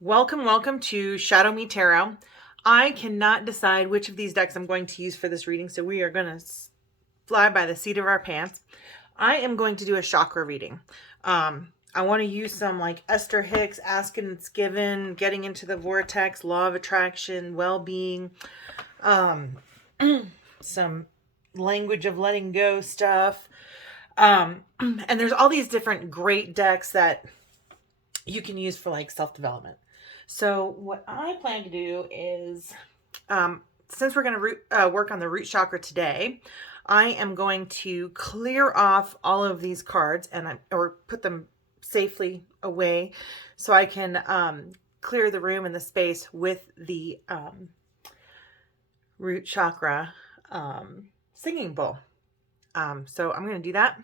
Welcome to Shadow Me Tarot. I cannot decide which of these decks I'm going to use for this reading, so we are going to fly by the seat of our pants. I am going to do a chakra reading. I want to use some like Esther Hicks, Ask and It's Given, Getting into the Vortex, Law of Attraction, Well-Being, some Language of Letting Go stuff. And there's all these different great decks that you can use for like self-development. So what I plan to do is, since we're going to work on the root chakra today, I am going to clear off all of these cards or put them safely away so I can clear the room and the space with the root chakra singing bowl. So I'm going to do that.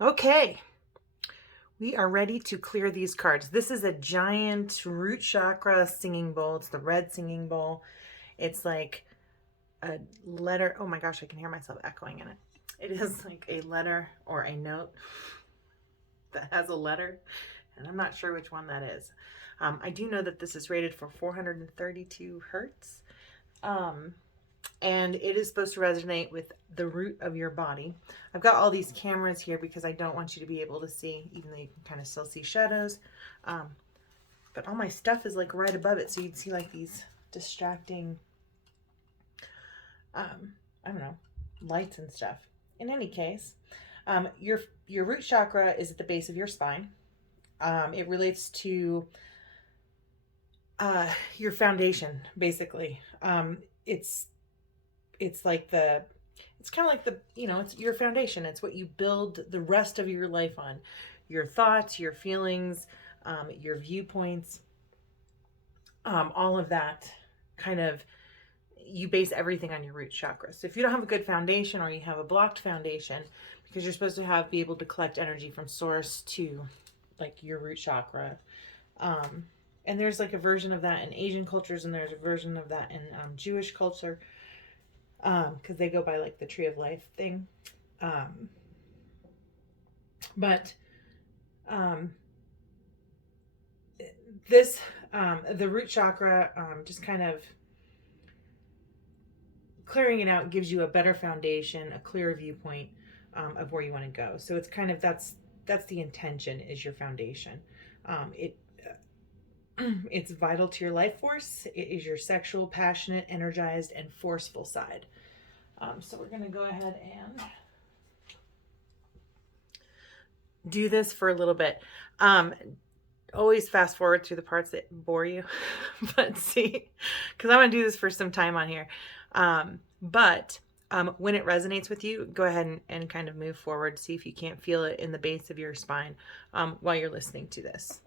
Okay. We are ready to clear these cards. This is a giant root chakra singing bowl. It's the red singing bowl. It's like a letter. Oh my gosh, I can hear myself echoing in it. It is like a letter or a note that has a letter, and I'm not sure which one that is. I do know that this is rated for 432 hertz. And it is supposed to resonate with the root of your body. I've got all these cameras here because I don't want you to be able to see, even though you can kind of still see shadows. But all my stuff is like right above it, so you'd see like these distracting, I don't know, lights and stuff. In any case, your root chakra is at the base of your spine. It relates to your foundation, basically. It's like it's kind of like it's your foundation. It's what you build the rest of your life on. Your thoughts, your feelings, your viewpoints, all of that kind of, you base everything on your root chakra. So if you don't have a good foundation or you have a blocked foundation, because you're supposed to be able to collect energy from source to like your root chakra. And there's like a version of that in Asian cultures, and there's a version of that in Jewish culture. Because they go by like the tree of life thing. But the root chakra, just kind of clearing it out gives you a better foundation, a clearer viewpoint of where you want to go. So it's kind of, that's the intention, is your foundation. It's vital to your life force. It is your sexual, passionate, energized, and forceful side. So we're going to go ahead and do this for a little bit. Always fast forward through the parts that bore you. But see, because I'm going to do this for some time on here. But when it resonates with you, go ahead and kind of move forward. See if you can't feel it in the base of your spine while you're listening to this.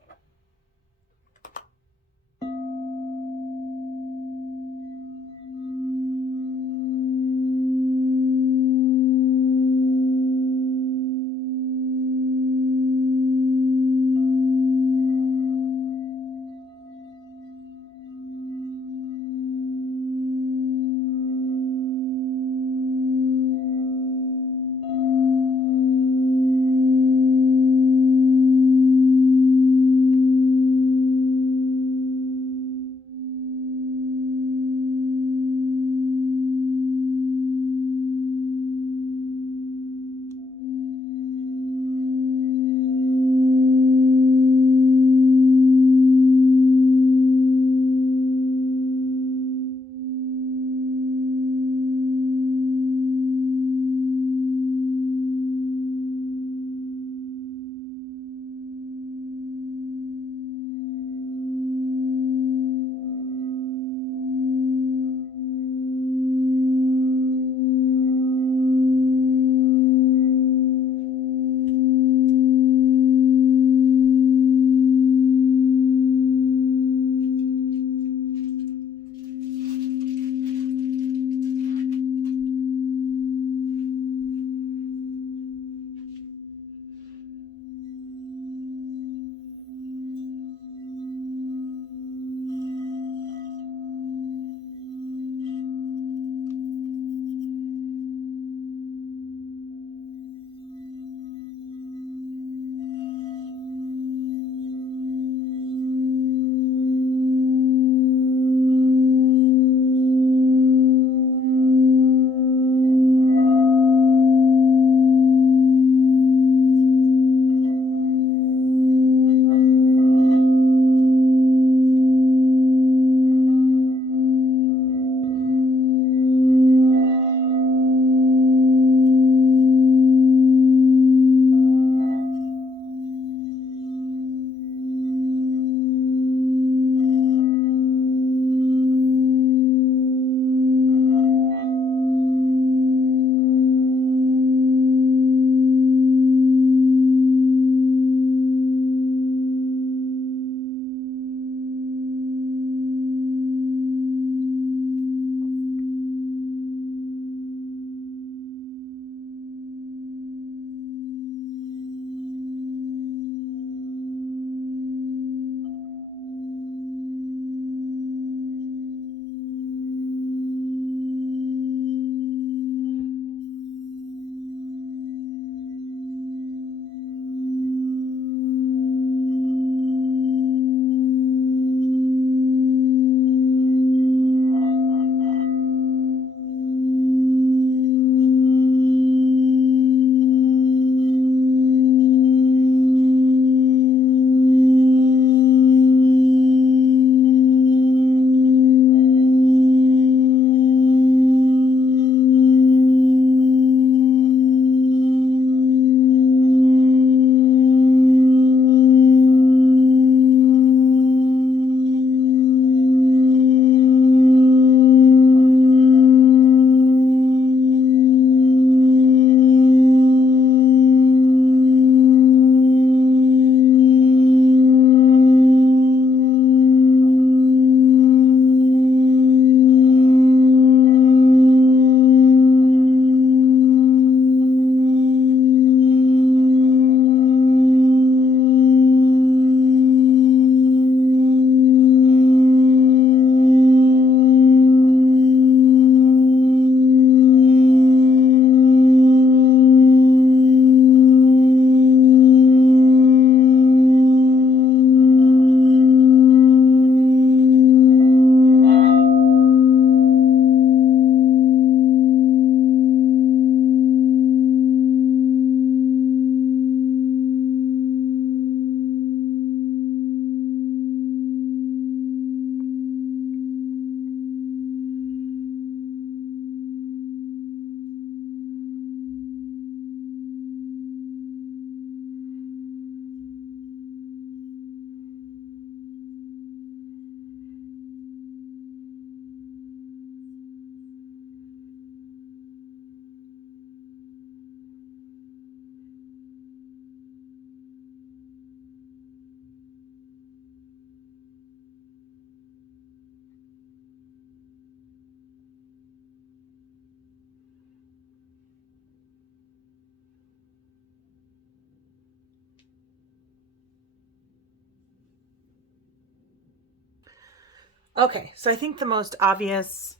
Okay, so I think the most obvious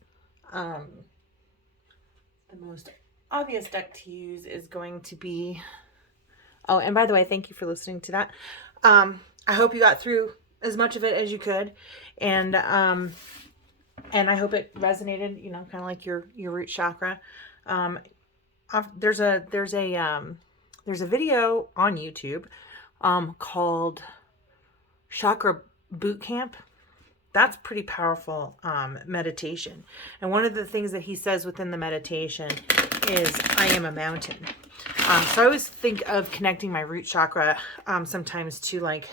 deck to use is going to be, oh, and by the way, thank you for listening to that. I hope you got through as much of it as you could, and I hope it resonated, you know, kind of like your root chakra. There's a video on YouTube called Chakra Boot Camp. That's pretty powerful meditation. And one of the things that he says within the meditation is, I am a mountain. So I always think of connecting my root chakra sometimes to, like,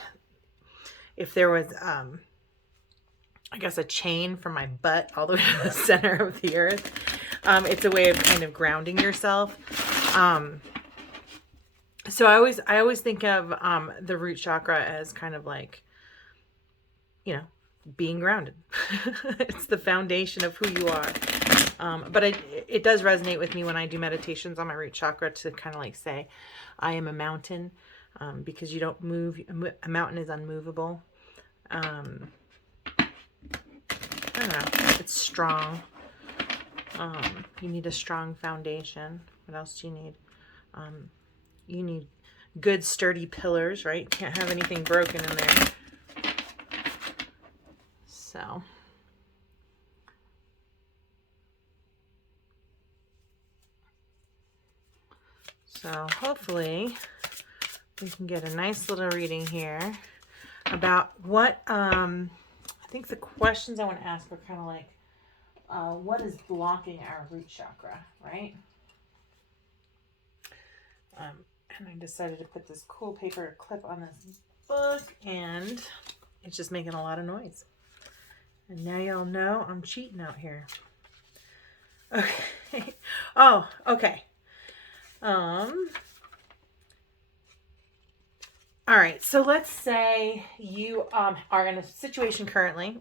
if there was, I guess, a chain from my butt all the way to the center of the earth. It's a way of kind of grounding yourself. So I always think of the root chakra as kind of like, you know, being grounded. It's the foundation of who you are. But it does resonate with me when I do meditations on my root chakra to kind of like say, I am a mountain, because you don't move. A mountain is unmovable. I don't know. It's strong. You need a strong foundation. What else do you need? You need good sturdy pillars, right? You can't have anything broken in there. So hopefully we can get a nice little reading here about what, I think the questions I want to ask are kind of like, what is blocking our root chakra, right? And I decided to put this cool paper clip on this book, and it's just making a lot of noise. And now y'all know I'm cheating out here. Okay. Oh, okay. All right. So let's say you are in a situation currently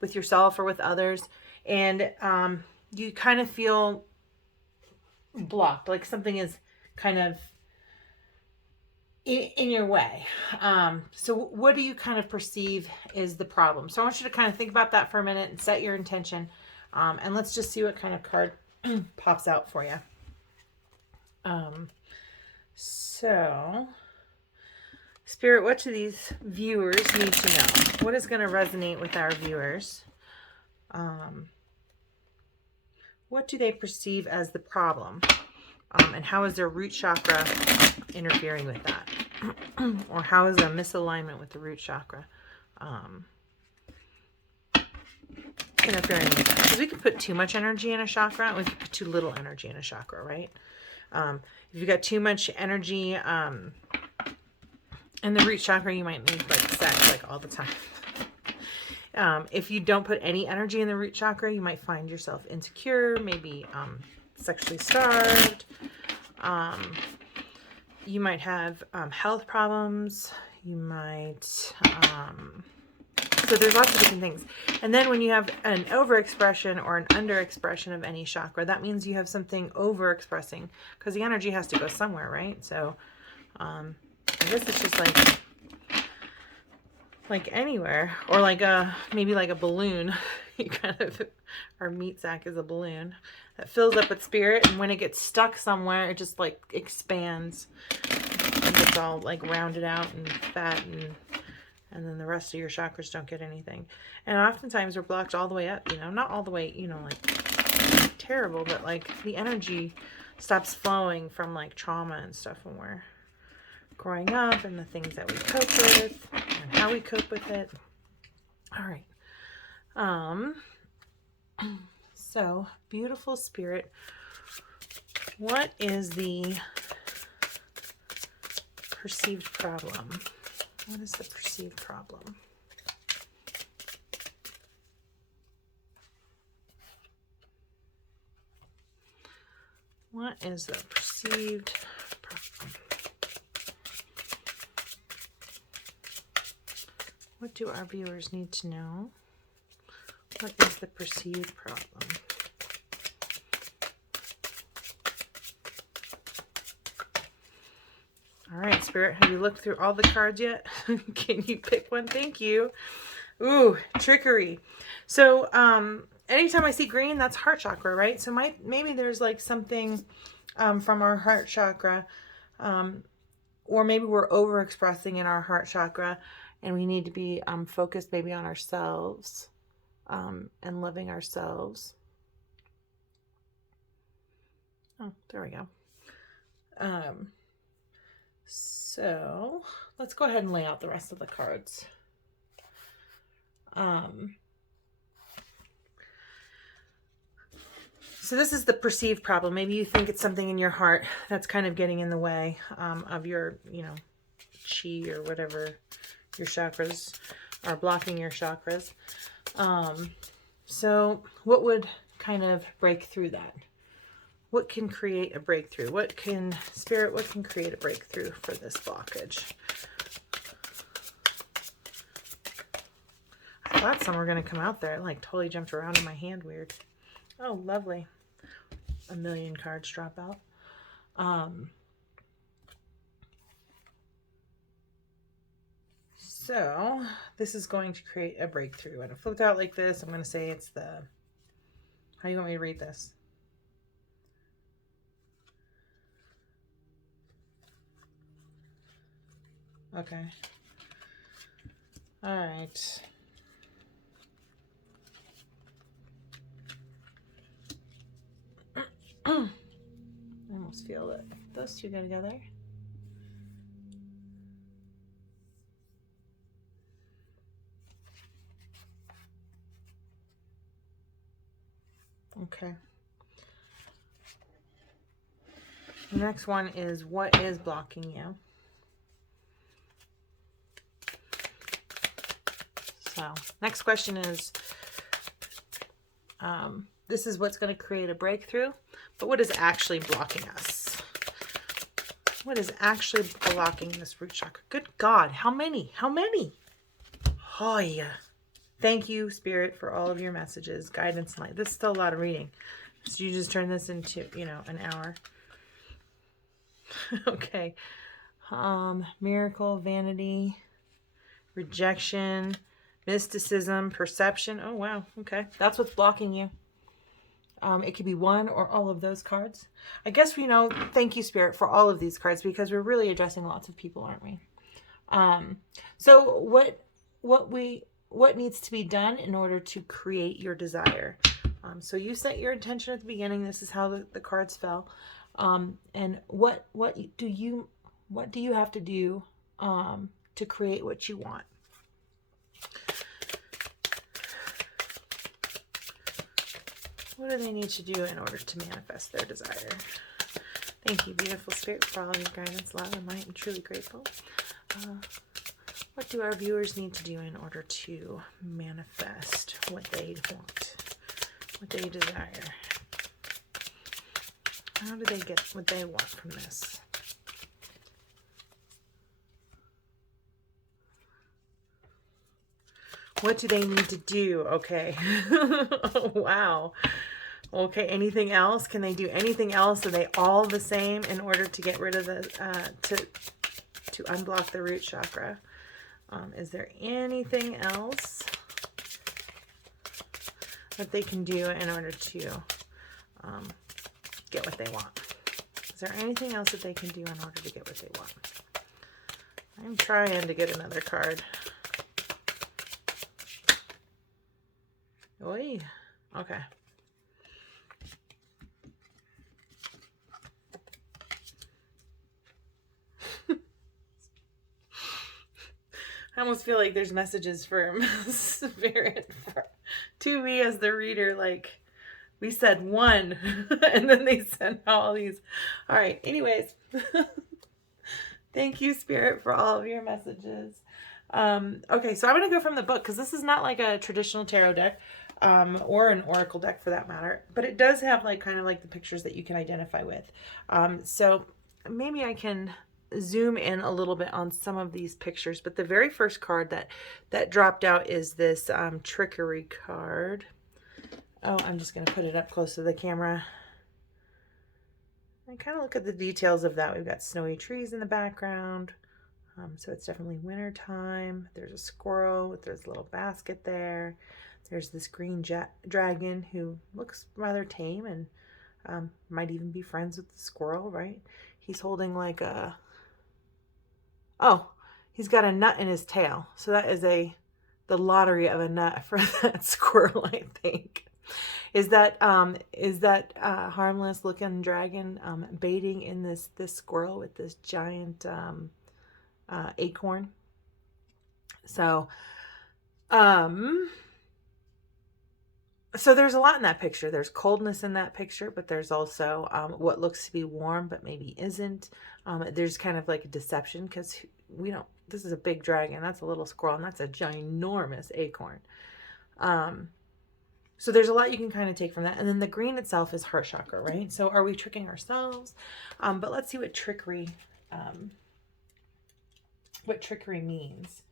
with yourself or with others, and you kind of feel blocked, like something is kind of in your way. So what do you kind of perceive is the problem? So I want you to kind of think about that for a minute and set your intention. And let's just see what kind of card pops out for you. So Spirit, what do these viewers need to know? What is going to resonate with our viewers? What do they perceive as the problem? And how is their root chakra interfering with that? Or how is a misalignment with the root chakra interfering with that? Because we can put too much energy in a chakra, and we can put too little energy in a chakra, right? If you've got too much energy in the root chakra, you might need like sex like all the time. If you don't put any energy in the root chakra, you might find yourself insecure, maybe sexually starved. You might have health problems. You might, so there's lots of different things. And then when you have an overexpression or an underexpression of any chakra, that means you have something overexpressing, because the energy has to go somewhere, right? So I guess it's just like anywhere, or like maybe like a balloon. You kind of, our meat sack is a balloon that fills up with spirit, and when it gets stuck somewhere, it just like expands and gets all like rounded out and fat, and then the rest of your chakras don't get anything. And oftentimes we're blocked all the way up, you know, not all the way, you know, like terrible, but like the energy stops flowing from like trauma and stuff when we're growing up, and the things that we cope with and how we cope with it. All right. So beautiful spirit, what is the perceived problem? What is the perceived problem? What is the perceived problem? What do our viewers need to know? What is the perceived problem? All right, Spirit, have you looked through all the cards yet? Can you pick one? Thank you. Ooh, trickery. So, anytime I see green, that's heart chakra, right? So maybe there's like something from our heart chakra, or maybe we're overexpressing in our heart chakra, and we need to be focused maybe on ourselves and loving ourselves. Oh, there we go. So let's go ahead and lay out the rest of the cards. So this is the perceived problem. Maybe you think it's something in your heart that's kind of getting in the way of your, chi or whatever your chakras are blocking your chakras. So what would kind of break through that? What can create a breakthrough? What can create a breakthrough for this blockage? I thought some were going to come out there. It like totally jumped around in my hand weird. Oh, lovely. A million cards drop out. So this is going to create a breakthrough. When it flipped out like this, I'm going to say it's the... How do you want me to read this? Okay. All right. I almost feel that those two go together. Okay. The next one is, what is blocking you? So next question is, this is what's going to create a breakthrough, but what is actually blocking us? What is actually blocking this root chakra? Good God, how many? How many? Oh, yeah. Thank you, Spirit, for all of your messages, guidance, and light. This is still a lot of reading. So you just turn this into, an hour. Okay. Miracle, vanity, rejection, mysticism, perception. Oh, wow. Okay. That's what's blocking you. It could be one or all of those cards. I guess thank you, Spirit, for all of these cards, because we're really addressing lots of people, aren't we? So what needs to be done in order to create your desire? So you set your intention at the beginning. This is how the cards fell. And what do you have to do to create what you want? What do they need to do in order to manifest their desire? Thank you, beautiful Spirit, for all of your guidance, love, and light. I'm truly grateful. What do our viewers need to do in order to manifest what they want, what they desire? How do they get what they want from this? What do they need to do? Okay. Oh, wow. Okay, anything else? Can they do anything else? Are they all the same in order to get rid of the, to unblock the root chakra? Is there anything else that they can do in order to get what they want? Is there anything else that they can do in order to get what they want? I'm trying to get another card. Oy. Okay. I almost feel like there's messages from Spirit to me as the reader, like we said one and then they sent all these. All right, anyways. Thank you, Spirit, for all of your messages. Okay, so I'm going to go from the book, because this is not like a traditional tarot deck, or an oracle deck for that matter, but it does have like kind of like the pictures that you can identify with. So maybe I can zoom in a little bit on some of these pictures, but the very first card that dropped out is this trickery card. Oh, I'm just going to put it up close to the camera. And kind of look at the details of that. We've got snowy trees in the background. So it's definitely winter time. There's a squirrel with this little basket there. There's this green dragon who looks rather tame and might even be friends with the squirrel, right? He's holding like a... Oh, he's got a nut in his tail. So that is the lottery of a nut for that squirrel, I think. Is that harmless looking dragon baiting in this squirrel with this giant acorn? So so there's a lot in that picture. There's coldness in that picture, but there's also what looks to be warm but maybe isn't. There's kind of like a deception because this is a big dragon, that's a little squirrel, and that's a ginormous acorn. So there's a lot you can kind of take from that. And then the green itself is heart chakra, right? So are we tricking ourselves? But let's see what trickery means.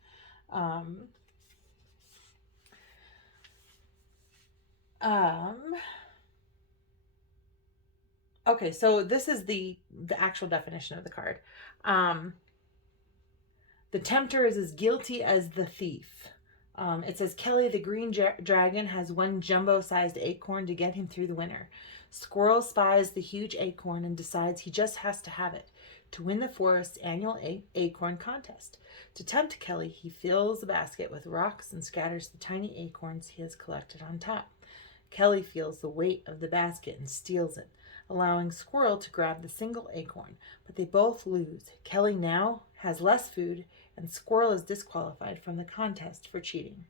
Okay, so this is the actual definition of the card. The tempter is as guilty as the thief. It says, Kelly, the green dragon, has one jumbo-sized acorn to get him through the winter. Squirrel spies the huge acorn and decides he just has to have it to win the forest's annual acorn contest. To tempt Kelly, he fills the basket with rocks and scatters the tiny acorns he has collected on top. Kelly feels the weight of the basket and steals it, allowing Squirrel to grab the single acorn, but they both lose. Kelly now has less food, and Squirrel is disqualified from the contest for cheating.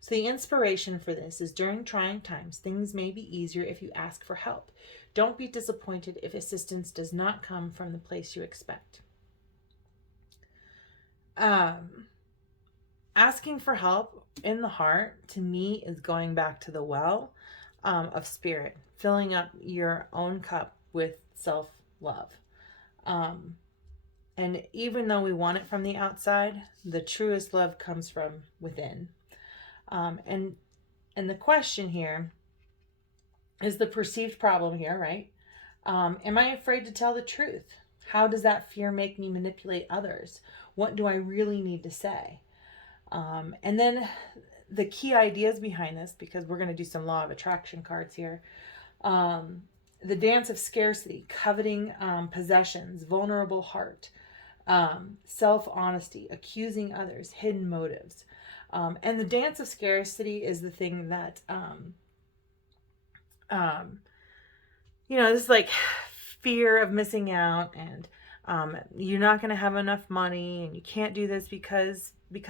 So the inspiration for this is, during trying times, things may be easier if you ask for help. Don't be disappointed if assistance does not come from the place you expect. Asking for help in the heart, to me, is going back to the well of spirit, filling up your own cup with self-love. And even though we want it from the outside, the truest love comes from within. And the question here is the perceived problem here, right? Am I afraid to tell the truth? How does that fear make me manipulate others? What do I really need to say? And then the key ideas behind this, because we're going to do some law of attraction cards here. The dance of scarcity, coveting possessions, vulnerable heart, self-honesty, accusing others, hidden motives. And the dance of scarcity is the thing that, this is like fear of missing out, and you're not going to have enough money, and you can't do this because, and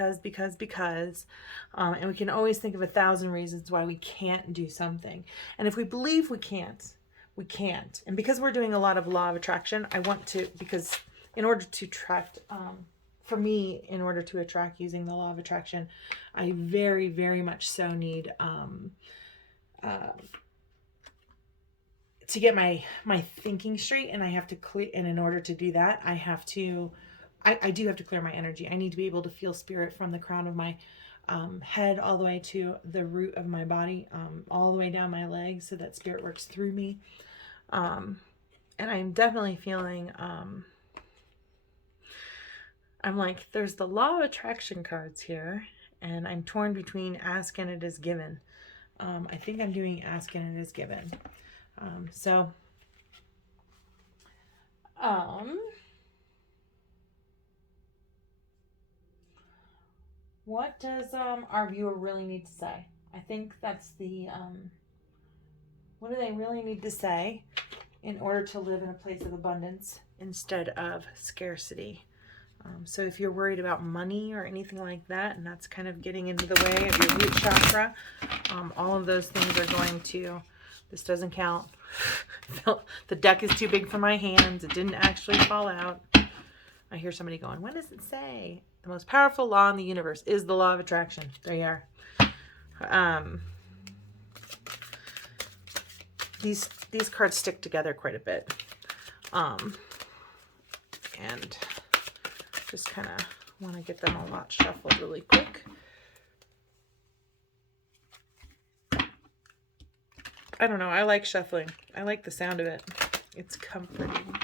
we can always think of 1,000 reasons why we can't do something. And if we believe we can't. And because we're doing a lot of law of attraction, I want to, because in order to attract, for me, in order to attract using the law of attraction, I very, very much so need to get my thinking straight, and I have to clear, and in order to do that, I do have to clear my energy. I need to be able to feel spirit from the crown of my head all the way to the root of my body, all the way down my legs, so that spirit works through me. And I'm definitely feeling, I'm like, there's the law of attraction cards here, and I'm torn between ask and it is given. I think I'm doing ask and it is given. What does our viewer really need to say? I think that's the, what do they really need to say in order to live in a place of abundance instead of scarcity? So if you're worried about money or anything like that, and that's kind of getting into the way of your root chakra, all of those things are going to, this doesn't count. The deck is too big for my hands. It didn't actually fall out. I hear somebody going, what does it say? The most powerful law in the universe is the law of attraction. There you are. These cards stick together quite a bit. And just kind of want to get them a lot shuffled really quick. I don't know. I like shuffling. I like the sound of it. It's comforting.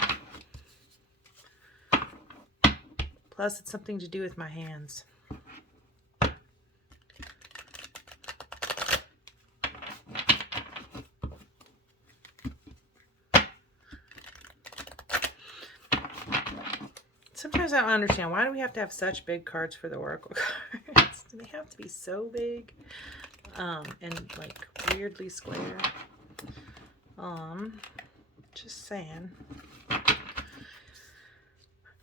Plus, it's something to do with my hands. Sometimes I don't understand, why do we have to have such big cards for the oracle cards? Do they have to be so big? And like weirdly square? Just saying.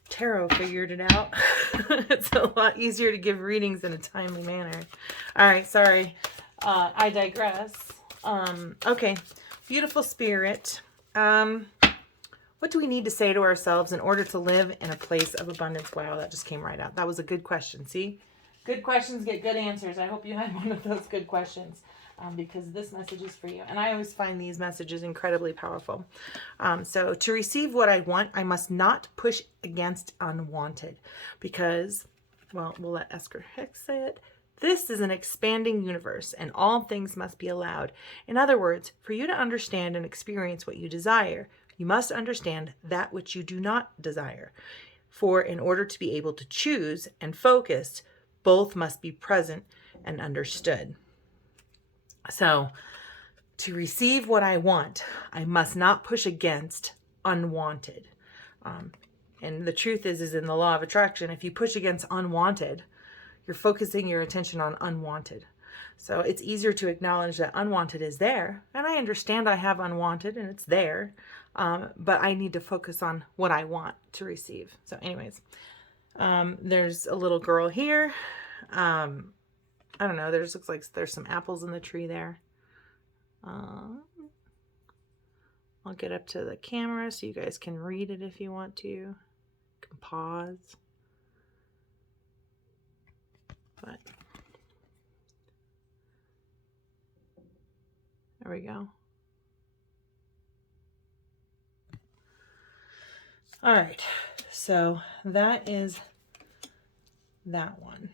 Tarot figured it out. It's a lot easier to give readings in a timely manner. All right, sorry. I digress. Okay, beautiful spirit. What do we need to say to ourselves in order to live in a place of abundance? Wow, that just came right out. That was a good question. See? Good questions get good answers. I hope you had one of those good questions, because this message is for you. And I always find these messages incredibly powerful. So to receive what I want, I must not push against unwanted, because, well, we'll let Esker Hicks say it. This is an expanding universe, and all things must be allowed. In other words, for you to understand and experience what you desire, you must understand that which you do not desire. For in order to be able to choose and focus, both must be present and understood. So, to receive what I want, I must not push against unwanted. And the truth is in the law of attraction, if you push against unwanted, you're focusing your attention on unwanted. So it's easier to acknowledge that unwanted is there. And I understand I have unwanted and it's there. But I need to focus on what I want to receive. So anyways, there's a little girl here. I don't know. Looks like there's some apples in the tree there. I'll get up to the camera so you guys can read it if you want to. You can pause. But there we go. All right, so that is that one.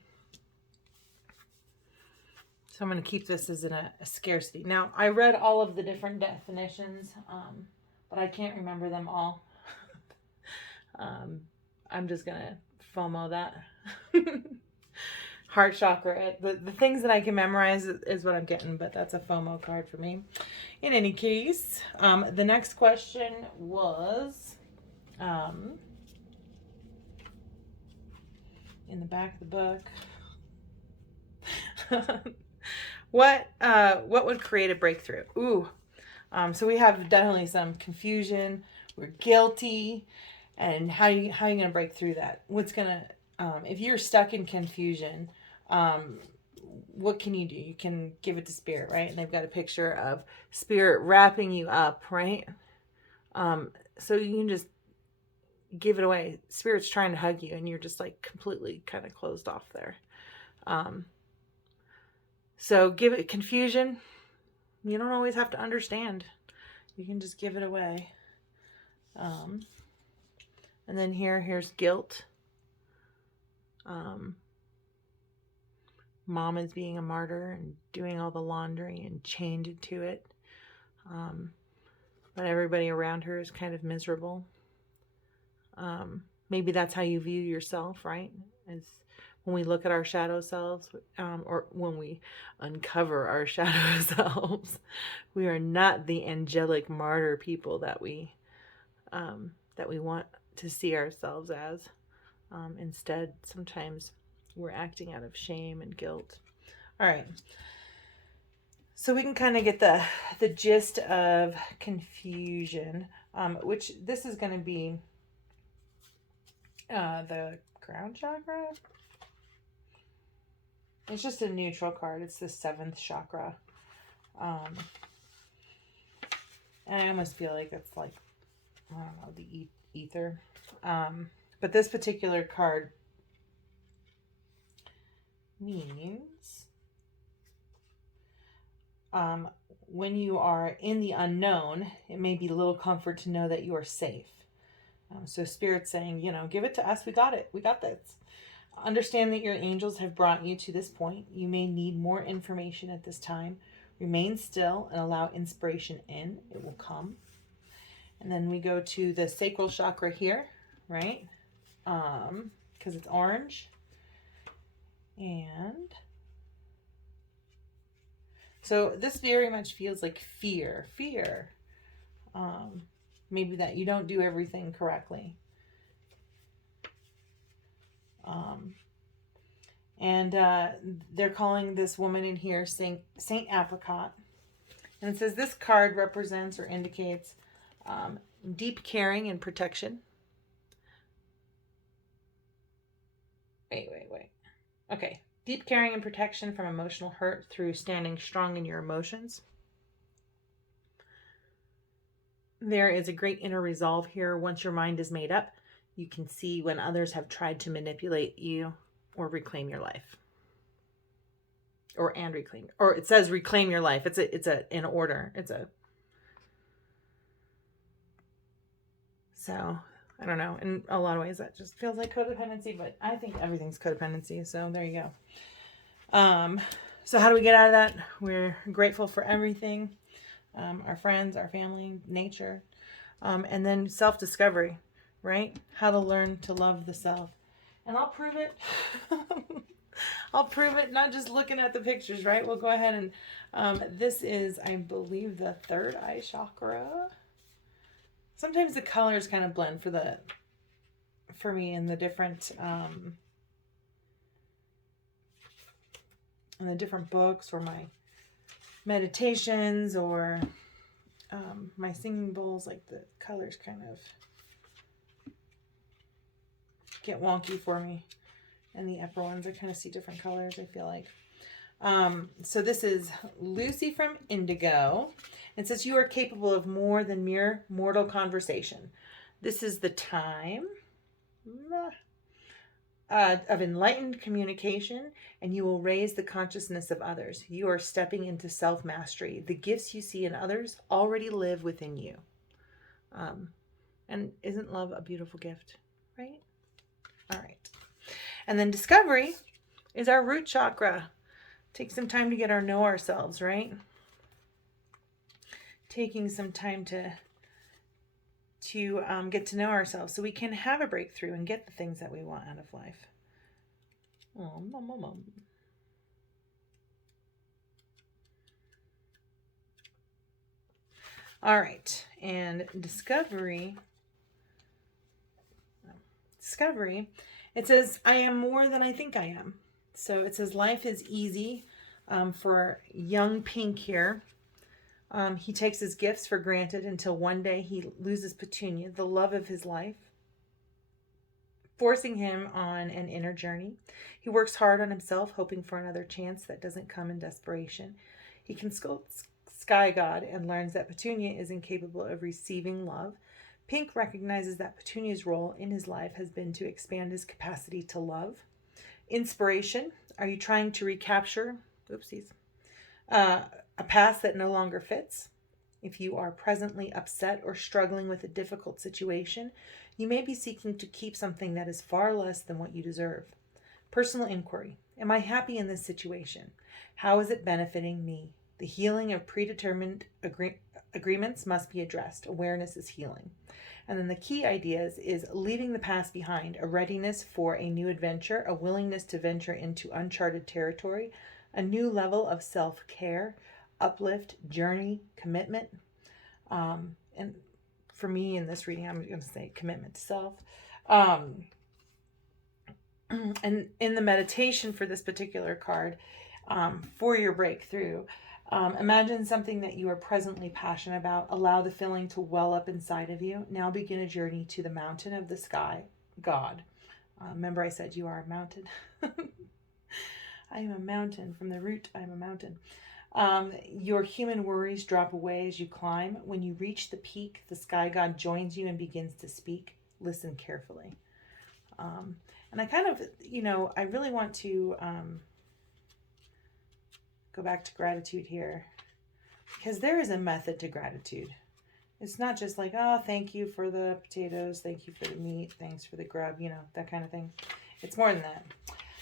So I'm going to keep this as a scarcity. Now, I read all of the different definitions, but I can't remember them all. I'm just going to FOMO that. Heart chakra. The things that I can memorize is what I'm getting, but that's a FOMO card for me. In any case, the next question was... in the back of the book. What would create a breakthrough? Ooh. So we have definitely some confusion. We're guilty. And how are you going to break through that? What's going to, if you're stuck in confusion, what can you do? You can give it to spirit, right? And they've got a picture of spirit wrapping you up, right? So you can just give it away. Spirit's trying to hug you and you're just like completely kind of closed off there. So give it confusion. You don't always have to understand. You can just give it away. And then here's guilt. Mom is being a martyr and doing all the laundry and chained to it. But everybody around her is kind of miserable. Maybe that's how you view yourself, right? As when we look at our shadow selves, or when we uncover our shadow selves, we are not the angelic martyr people that we want to see ourselves as. Instead, sometimes we're acting out of shame and guilt. All right. So we can kind of get the gist of confusion, which this is going to be the crown chakra. It's just a neutral card. It's the 7th chakra. And I almost feel like it's like, I don't know, the ether. But this particular card means when you are in the unknown, it may be a little comfort to know that you are safe. So Spirit's saying, give it to us. We got it. We got this. Understand that your angels have brought you to this point. You may need more information at this time. Remain still and allow inspiration in. It will come. And then we go to the sacral chakra here, right? Because because it's orange. And so this very much feels like fear. Maybe that you don't do everything correctly. And they're calling this woman in here Saint Apricot. And it says this card represents or indicates deep caring and protection. Wait. Okay. Deep caring and protection from emotional hurt through standing strong in your emotions. There is a great inner resolve here. Once your mind is made up, you can see when others have tried to manipulate you or reclaim your life. Or it says reclaim your life. It's in order. So I don't know. In a lot of ways, that just feels like codependency, but I think everything's codependency. So there you go. So how do we get out of that? We're grateful for everything. Our friends, our family, nature. And then self-discovery, right? How to learn to love the self. And I'll prove it. I'll prove it, not just looking at the pictures, right? We'll go ahead and this is, I believe, the third eye chakra. Sometimes the colors kind of blend for me in the different books or my meditations or my singing bowls. Like the colors kind of get wonky for me. And the upper ones, I kind of see different colors, I feel like. So this is Lucy from Indigo. It says you are capable of more than mere mortal conversation. This is the time of enlightened communication, and you will raise the consciousness of others. You are stepping into self-mastery. The gifts you see in others already live within you. And isn't love a beautiful gift, right? All right. And then discovery is our root chakra. Take some time to know ourselves, right? Taking some time to get to know ourselves so we can have a breakthrough and get the things that we want out of life. Oh, mom. All right, and discovery, it says, I am more than I think I am. So it says life is easy for young Pink here. He takes his gifts for granted until one day he loses Petunia, the love of his life, forcing him on an inner journey. He works hard on himself, hoping for another chance that doesn't come in desperation. He consults Sky God and learns that Petunia is incapable of receiving love. Pink recognizes that Petunia's role in his life has been to expand his capacity to love. Inspiration. Are you trying to recapture a past that no longer fits? If you are presently upset or struggling with a difficult situation, you may be seeking to keep something that is far less than what you deserve. Personal inquiry. Am I happy in this situation? How is it benefiting me? The healing of predetermined agreements must be addressed. Awareness is healing. And then the key ideas is leaving the past behind, a readiness for a new adventure, a willingness to venture into uncharted territory, a new level of self-care, uplift, journey, commitment. And for me in this reading, I'm going to say commitment to self. And in the meditation for this particular card, for your breakthrough, imagine something that you are presently passionate about. Allow the feeling to well up inside of you. Now begin a journey to the mountain of the sky, God. Remember I said you are a mountain? I am a mountain. From the root, I am a mountain. Your human worries drop away as you climb. When you reach the peak, the sky God joins you and begins to speak. Listen carefully. And I kind of, I really want to go back to gratitude here, because there is a method to gratitude. It's not just like, oh, thank you for the potatoes, thank you for the meat, thanks for the grub, that kind of thing. It's more than that.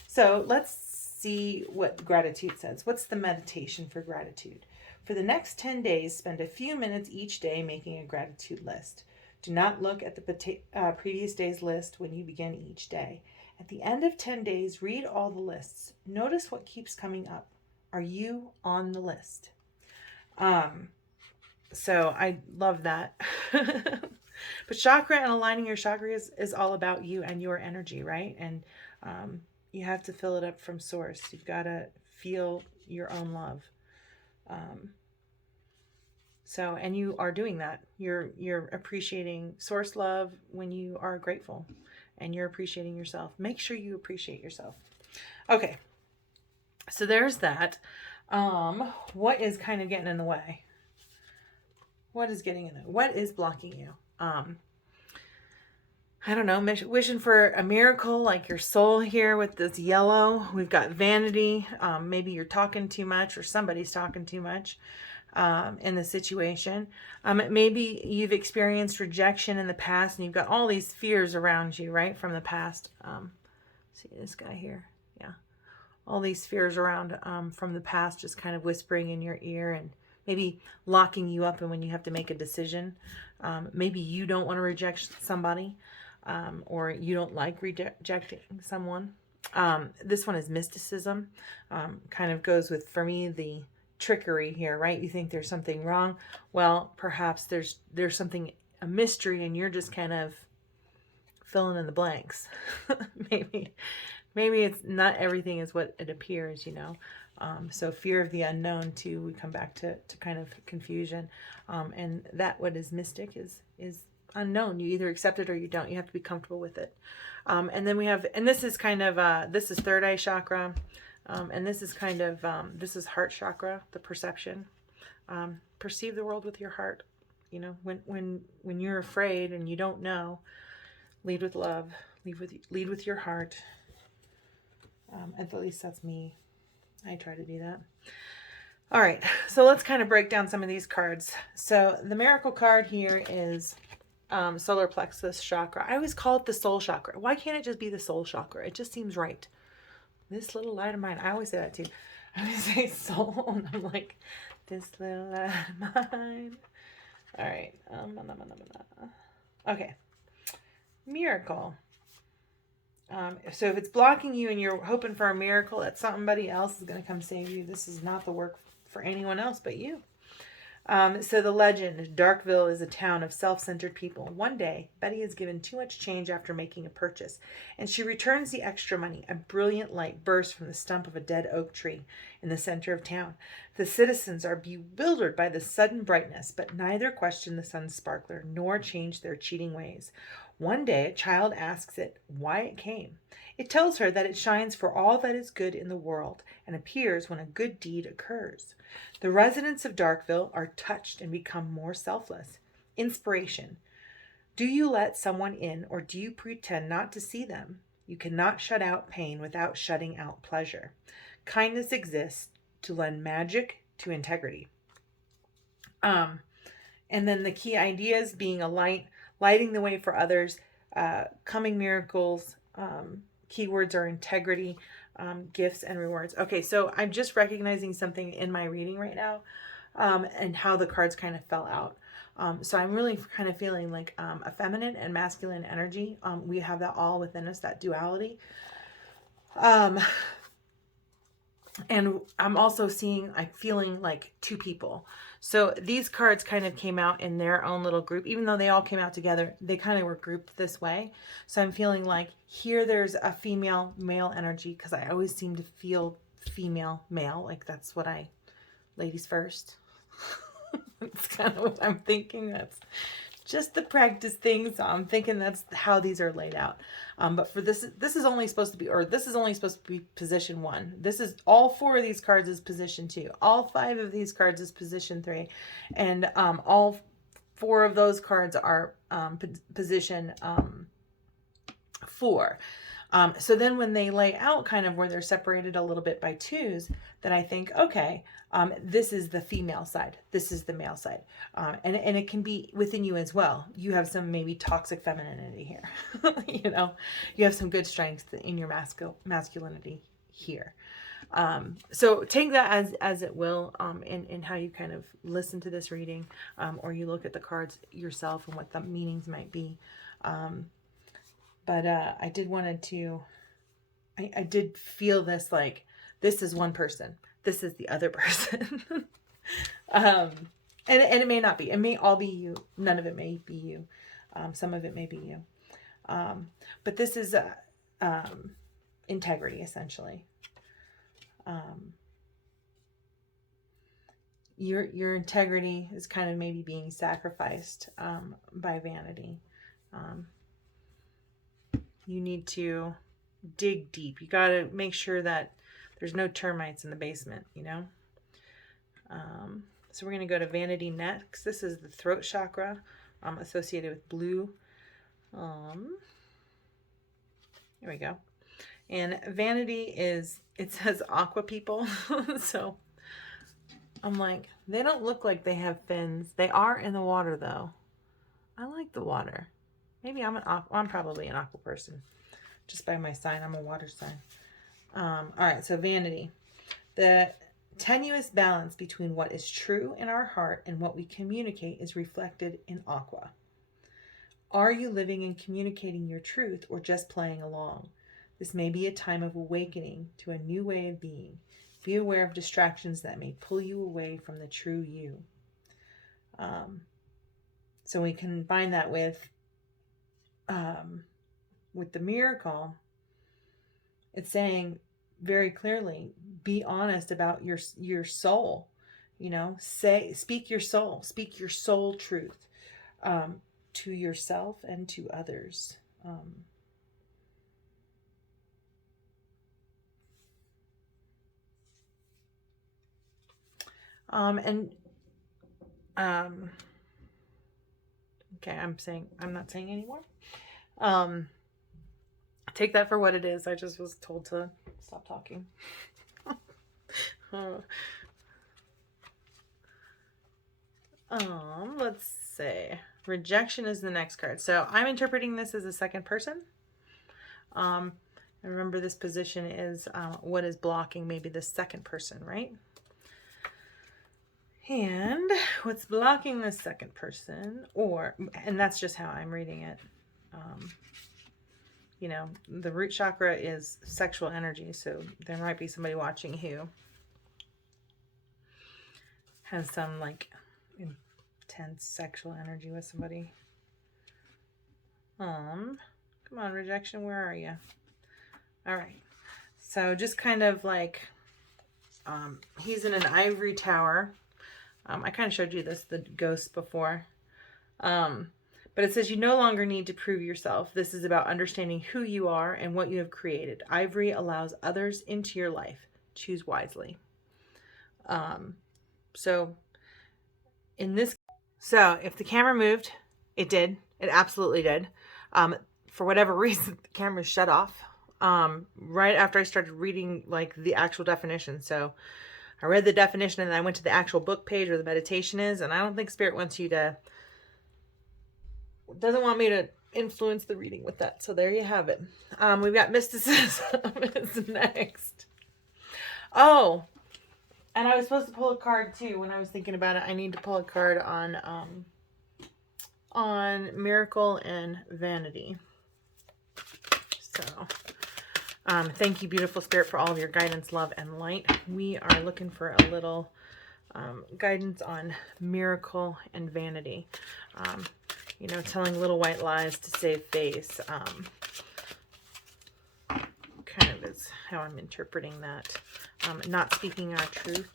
So let's see what gratitude says. What's the meditation for gratitude? For the next 10 days, spend a few minutes each day making a gratitude list. Do not look at the previous day's list when you begin each day. At the end of 10 days, read all the lists. Notice what keeps coming up. Are you on the list? So I love that. But chakra and aligning your chakra is all about you and your energy, right? And you have to fill it up from source. You've got to feel your own love. So, and you are doing that. You're appreciating source love when you are grateful, and you're appreciating yourself. Make sure you appreciate yourself. Okay. So there's that. What is kind of getting in the way? What is getting in the way? What is blocking you? I don't know, wishing for a miracle, like your soul here with this yellow. We've got vanity. Maybe you're talking too much, or somebody's talking too much in the situation. Maybe you've experienced rejection in the past, and you've got all these fears around you, right, from the past. See this guy here? Yeah. All these fears around from the past, just kind of whispering in your ear and maybe locking you up. And when you have to make a decision, maybe you don't want to reject somebody. Or you don't like rejecting someone. This one is mysticism. Kind of goes with, for me, the trickery here, right? You think there's something wrong. Well, perhaps there's something, a mystery, and you're just kind of filling in the blanks. maybe it's not everything is what it appears, you know. So fear of the unknown too. We come back to kind of confusion, and that what is mystic is unknown. You either accept it or you don't. You have to be comfortable with it. And then we have, and this is kind of, this is third eye chakra. And this is kind of, this is heart chakra, the perception. Perceive the world with your heart. You know, when you're afraid and you don't know, lead with love, lead with your heart. At least that's me. I try to do that. All right. So let's kind of break down some of these cards. So the miracle card here is solar plexus chakra. I always call it the soul chakra. Why can't it just be the soul chakra? It just seems right. This little light of mine. I always say that too. I always say soul, and I'm like, this little light of mine. All right. Okay. Miracle. So if it's blocking you and you're hoping for a miracle that somebody else is going to come save you, this is not the work for anyone else but you. So the legend, Darkville is a town of self-centered people. One day, Betty is given too much change after making a purchase, and she returns the extra money. A brilliant light bursts from the stump of a dead oak tree in the center of town. The citizens are bewildered by the sudden brightness, but neither question the sun's sparkler nor change their cheating ways. One day, a child asks it why it came. It tells her that it shines for all that is good in the world and appears when a good deed occurs. The residents of Darkville are touched and become more selfless. Inspiration. Do you let someone in, or do you pretend not to see them? You cannot shut out pain without shutting out pleasure. Kindness exists to lend magic to integrity. And then the key ideas being a light, lighting the way for others, coming miracles. Keywords are integrity, gifts, and rewards. Okay, so I'm just recognizing something in my reading right now, and how the cards kind of fell out. So I'm really kind of feeling like a feminine and masculine energy. We have that all within us, that duality. And I'm also feeling like two people. So these cards kind of came out in their own little group. Even though they all came out together, they kind of were grouped this way. So I'm feeling like here there's a female male energy, because I always seem to feel female male. Like that's what ladies first. That's kind of what I'm thinking. That's just the practice thing. So I'm thinking that's how these are laid out. But for this is only supposed to be position 1. This is all 4 of these cards is position 2. All 5 of these cards is position 3. And all 4 of those cards are position 4. So then when they lay out kind of where they're separated a little bit by 2s, then I think, okay, this is the female side. This is the male side. And it can be within you as well. You have some maybe toxic femininity here. You know, you have some good strengths in your masculinity here. So take that as it will, in how you kind of listen to this reading, or you look at the cards yourself and what the meanings might be. But I did wanted to I did feel this, like, this is one person, this is the other person. um, and it may not be. It may all be you. None of it may be you. Some of it may be you. But this is integrity, essentially. Your integrity is kind of maybe being sacrificed by vanity. You need to dig deep. You got to make sure that there's no termites in the basement, you know? So we're going to go to Vanity next. This is the throat chakra, associated with blue. Here we go. And Vanity is, it says aqua people. So I'm like, they don't look like they have fins. They are in the water, though. I like the water. Maybe I'm probably an aqua person. Just by my sign, I'm a water sign. All right, so Vanity. The tenuous balance between what is true in our heart and what we communicate is reflected in aqua. Are you living and communicating your truth or just playing along? This may be a time of awakening to a new way of being. Be aware of distractions that may pull you away from the true you. So we combine that with the miracle. It's saying very clearly, be honest about your soul. You know, speak your soul truth to yourself and to others. Okay, I'm not saying anymore. Take that for what it is. I just was told to stop talking. Let's see. Rejection is the next card. So I'm interpreting this as a second person. Remember, this position is what is blocking maybe the second person, right? And what's blocking the second person, and that's just how I'm reading it. You know, the root chakra is sexual energy, so there might be somebody watching who has some like intense sexual energy with somebody. Come on, rejection, where are you? All right. So just kind of like, he's in an ivory tower. I kind of showed you the ghost before. But it says you no longer need to prove yourself. This is about understanding who you are and what you have created. Ivory allows others into your life. Choose wisely. So if the camera moved, it did. It absolutely did. For whatever reason, the camera shut off right after I started reading like the actual definition. So I read the definition and then I went to the actual book page where the meditation is, and I don't think Spirit doesn't want me to influence the reading with that. So there you have it. We've got Mysticism is next. Oh, and I was supposed to pull a card too. When I was thinking about it, I need to pull a card on Miracle and Vanity. So thank you, beautiful Spirit, for all of your guidance, love, and light. We are looking for a little guidance on Miracle and Vanity. You know, telling little white lies to save face. Kind of is how I'm interpreting that. Not speaking our truth.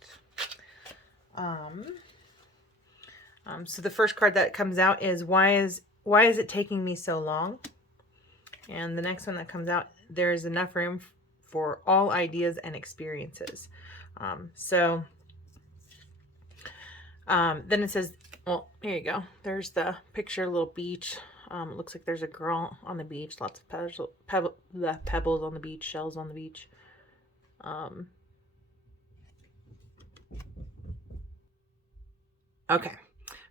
So the first card that comes out is why is it taking me so long? And the next one that comes out, there is enough room for all ideas and experiences. Then it says, well, here you go. There's the picture, little beach. It looks like there's a girl on the beach. Lots of pebbles on the beach, shells on the beach. Okay.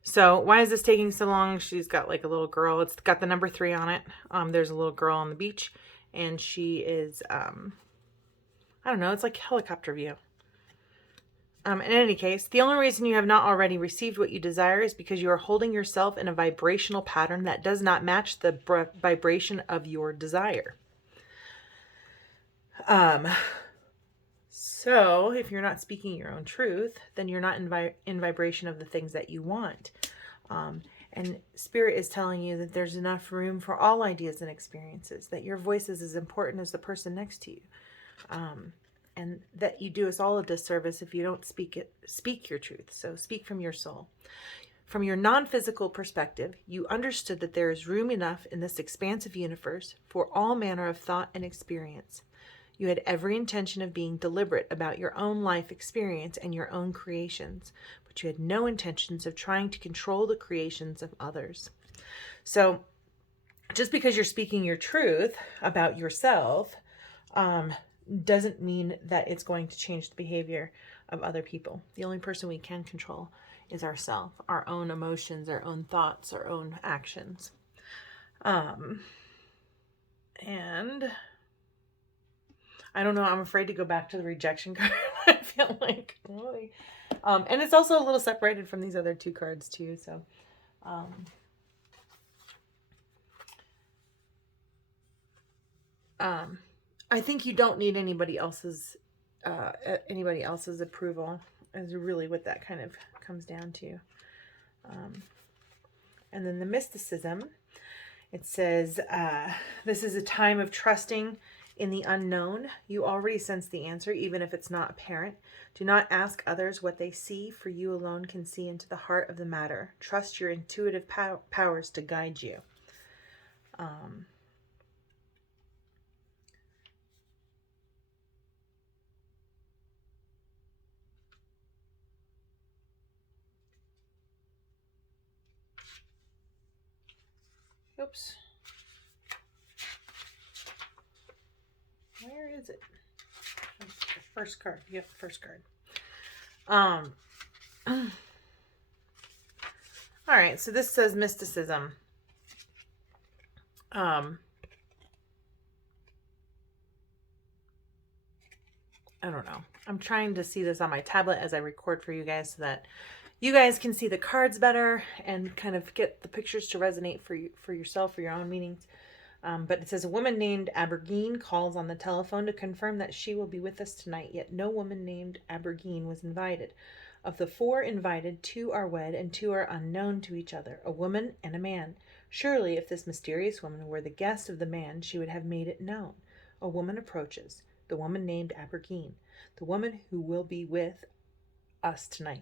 So why is this taking so long? She's got like a little girl. It's got the number 3 on it. There's a little girl on the beach, and she is, I don't know, it's like helicopter view. In any case, the only reason you have not already received what you desire is because you are holding yourself in a vibrational pattern that does not match the vibration of your desire. Um, so if you're not speaking your own truth, then you're not in vibration of the things that you want. And Spirit is telling you that there's enough room for all ideas and experiences, that your voice is as important as the person next to you. And that you do us all a disservice if you don't speak your truth. So speak from your soul. From your non-physical perspective, you understood that there is room enough in this expansive universe for all manner of thought and experience. You had every intention of being deliberate about your own life experience and your own creations, but you had no intentions of trying to control the creations of others. So just because you're speaking your truth about yourself, doesn't mean that it's going to change the behavior of other people. The only person we can control is ourselves, our own emotions, our own thoughts, our own actions. And I don't know, I'm afraid to go back to the rejection card. I feel like, really. And it's also a little separated from these other two cards too. So, I think you don't need anybody else's approval, is really what that kind of comes down to. And then the mysticism, it says, this is a time of trusting in the unknown. You already sense the answer, even if it's not apparent. Do not ask others what they see, for you alone can see into the heart of the matter. Trust your intuitive powers to guide you. Oops. Where is it? First card. Yep, first card. All right, so this says mysticism. I don't know. I'm trying to see this on my tablet as I record for you guys so that you guys can see the cards better and kind of get the pictures to resonate for you, for yourself, for your own meanings. But it says a woman named Abergine calls on the telephone to confirm that she will be with us tonight, yet no woman named Abergine was invited. Of the 4 invited, 2 are wed and 2 are unknown to each other, a woman and a man. Surely if this mysterious woman were the guest of the man, she would have made it known. A woman approaches, the woman named Abergine, the woman who will be with us tonight.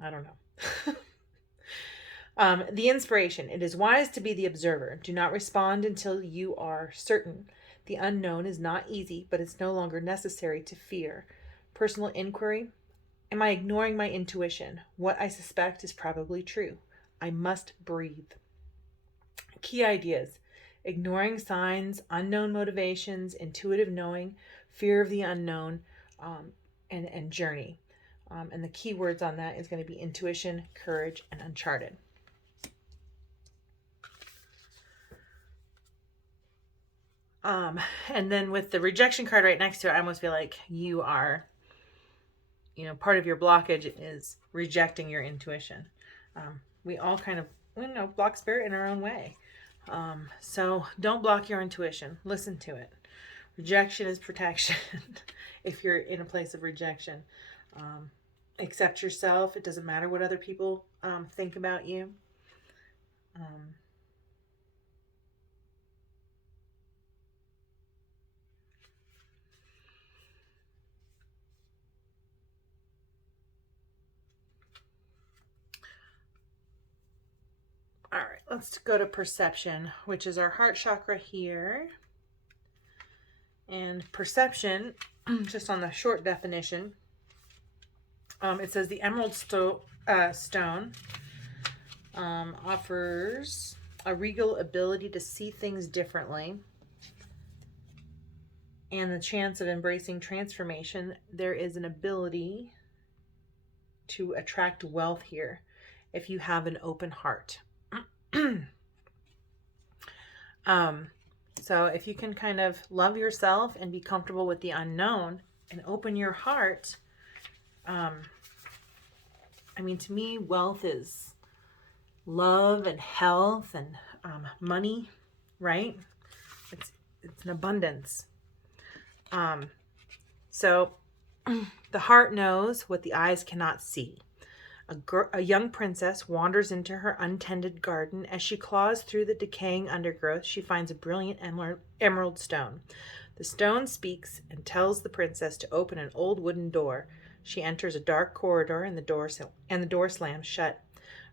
I don't know. The inspiration. It is wise to be the observer. Do not respond until you are certain. The unknown is not easy, but it's no longer necessary to fear. Personal inquiry. Am I ignoring my intuition? What I suspect is probably true. I must breathe. Key ideas. Ignoring signs, unknown motivations, intuitive knowing, fear of the unknown, and journey. And the key words on that is going to be intuition, courage, and uncharted. And then with the rejection card right next to it, I almost feel like you are, part of your blockage is rejecting your intuition. We all kind of, block spirit in our own way. So don't block your intuition. Listen to it. Rejection is protection. If you're in a place of rejection, accept yourself. It doesn't matter what other people think about you. All right, let's go to perception, which is our heart chakra here. And perception, just on the short definition, it says the emerald stone offers a regal ability to see things differently and the chance of embracing transformation. There is an ability to attract wealth here if you have an open heart. So if you can kind of love yourself and be comfortable with the unknown and open your heart, to me, wealth is love and health and money, right? It's an abundance. So the heart knows what the eyes cannot see. A young princess wanders into her untended garden. As she claws through the decaying undergrowth, she finds a brilliant emerald stone. The stone speaks and tells the princess to open an old wooden door. She enters a dark corridor, and the door slams shut.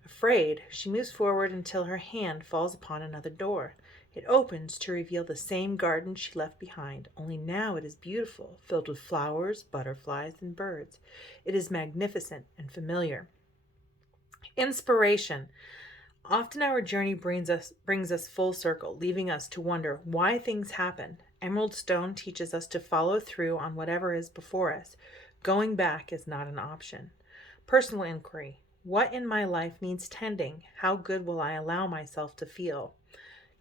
Afraid, she moves forward until her hand falls upon another door. It opens to reveal the same garden she left behind, only now it is beautiful, filled with flowers, butterflies, and birds. It is magnificent and familiar. Inspiration. Often our journey brings us full circle, leaving us to wonder why things happen. Emerald Stone teaches us to follow through on whatever is before us. Going back is not an option. Personal inquiry. What in my life needs tending? How good will I allow myself to feel?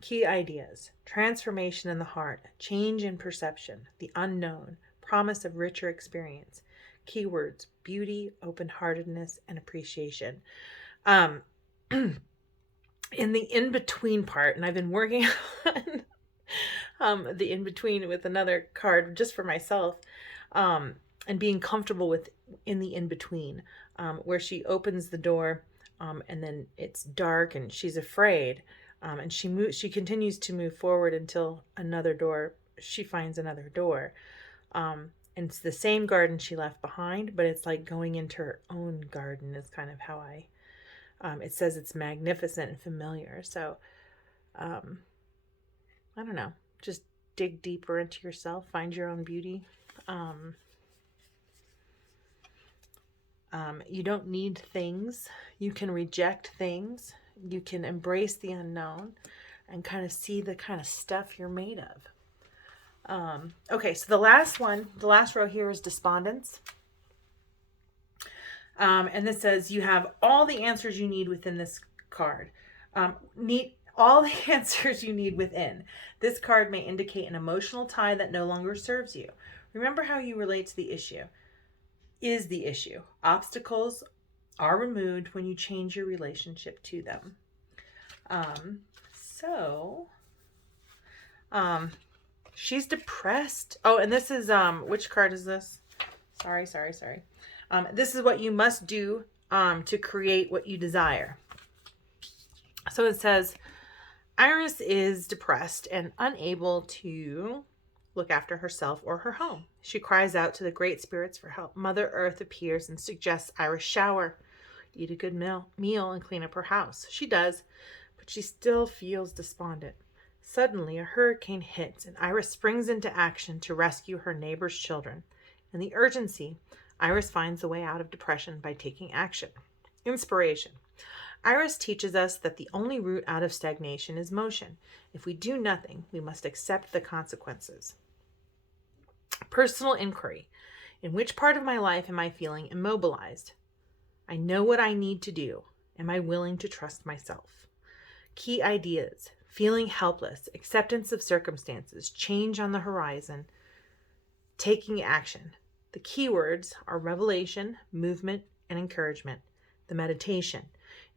Key ideas. Transformation in the heart, change in perception, the unknown, promise of richer experience. Keywords: beauty, open-heartedness, and appreciation. In the in-between part, and I've been working on the in-between with another card just for myself, and being comfortable with in the in-between, where she opens the door, and then it's dark and she's afraid, and she continues to move forward until she finds another door. And it's the same garden she left behind, but it's like going into her own garden is kind of how it says it's magnificent and familiar. So, I don't know, just dig deeper into yourself, find your own beauty. You don't need things. You can reject things. You can embrace the unknown and kind of see the kind of stuff you're made of. Okay, so the last row here is despondence. And this says you have all the answers you need within this card. Need all the answers you need within. This card may indicate an emotional tie that no longer serves you. Remember how you relate to the issue is the issue. Obstacles are removed when you change your relationship to them. She's depressed. Oh, and this is, which card is this? Sorry. This is what you must do to create what you desire. So it says, Iris is depressed and unable to look after herself or her home. She cries out to the great spirits for help. Mother Earth appears and suggests Iris shower, eat a good meal, and clean up her house. She does, but she still feels despondent. Suddenly, a hurricane hits, and Iris springs into action to rescue her neighbor's children. In the urgency, Iris finds a way out of depression by taking action. Inspiration. Iris teaches us that the only route out of stagnation is motion. If we do nothing, we must accept the consequences. Personal inquiry. In which part of my life am I feeling immobilized? I know what I need to do. Am I willing to trust myself? Key ideas. Feeling helpless, acceptance of circumstances, change on the horizon, taking action. The keywords are revelation, movement, and encouragement. The meditation.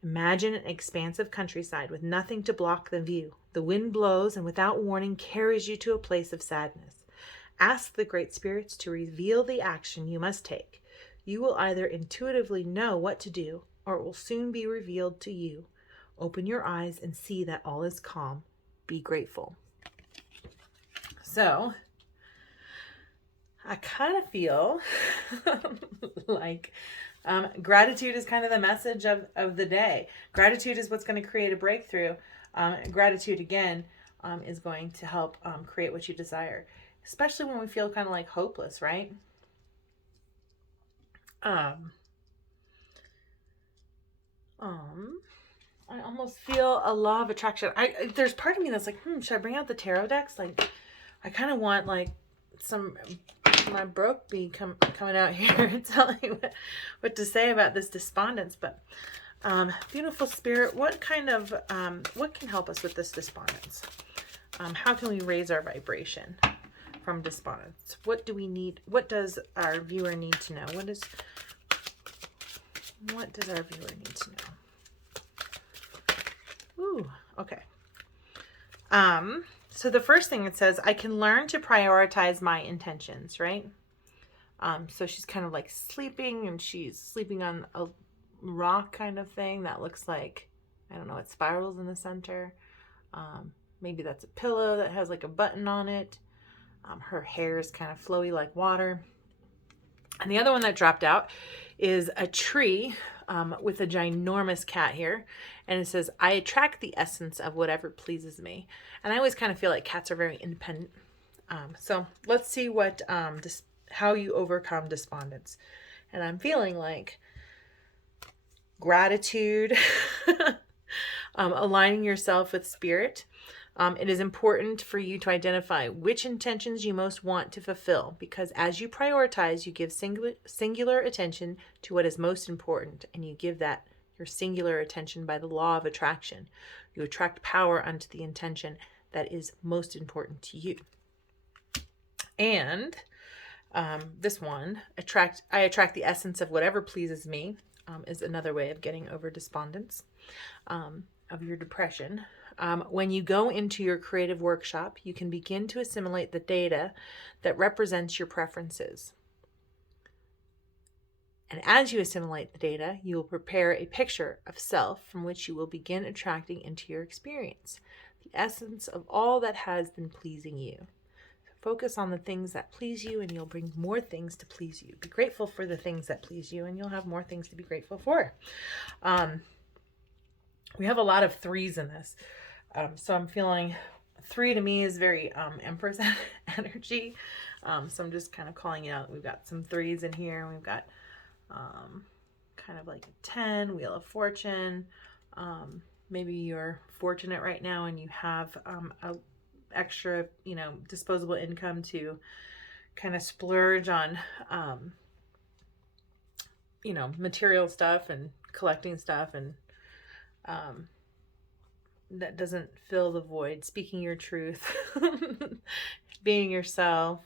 Imagine an expansive countryside with nothing to block the view. The wind blows and without warning carries you to a place of sadness. Ask the great spirits to reveal the action you must take. You will either intuitively know what to do or it will soon be revealed to you. Open your eyes and see that all is calm. Be grateful. So, I kind of feel like gratitude is kind of the message of the day. Gratitude is what's going to create a breakthrough. Gratitude, again, is going to help create what you desire, especially when we feel kind of like hopeless, right? I almost feel a law of attraction. There's part of me that's like, should I bring out the tarot decks? Like, I kind of want like my broke bee coming out here telling me what to say about this despondence. But beautiful spirit, what can help us with this despondence? How can we raise our vibration from despondence? What do we need? What does our viewer need to know? What does our viewer need to know? Ooh, okay. So the first thing it says, I can learn to prioritize my intentions, right? So she's kind of like sleeping, and she's sleeping on a rock kind of thing that looks like, I don't know, it spirals in the center. Maybe that's a pillow that has like a button on it. Her hair is kind of flowy like water. And the other one that dropped out is a tree with a ginormous cat here. And it says, I attract the essence of whatever pleases me. And I always kind of feel like cats are very independent. So let's see what how you overcome despondence. And I'm feeling like gratitude, aligning yourself with spirit. It is important for you to identify which intentions you most want to fulfill, because as you prioritize, you give singular attention to what is most important, and you give that your singular attention by the law of attraction. You attract power unto the intention that is most important to you. And this one, I attract the essence of whatever pleases me, is another way of getting over despondence, of your depression. When you go into your creative workshop, you can begin to assimilate the data that represents your preferences. And as you assimilate the data, you will prepare a picture of self from which you will begin attracting into your experience the essence of all that has been pleasing you. So focus on the things that please you, and you'll bring more things to please you. Be grateful for the things that please you, and you'll have more things to be grateful for. We have a lot of threes in this. So I'm feeling 3 to me is very Empress energy. So I'm just kind of calling it out. We've got some 3s in here. We've got kind of like a 10, Wheel of Fortune. Maybe you're fortunate right now and you have a extra, disposable income to kind of splurge on, material stuff and collecting stuff, and that doesn't fill the void. Speaking your truth, being yourself,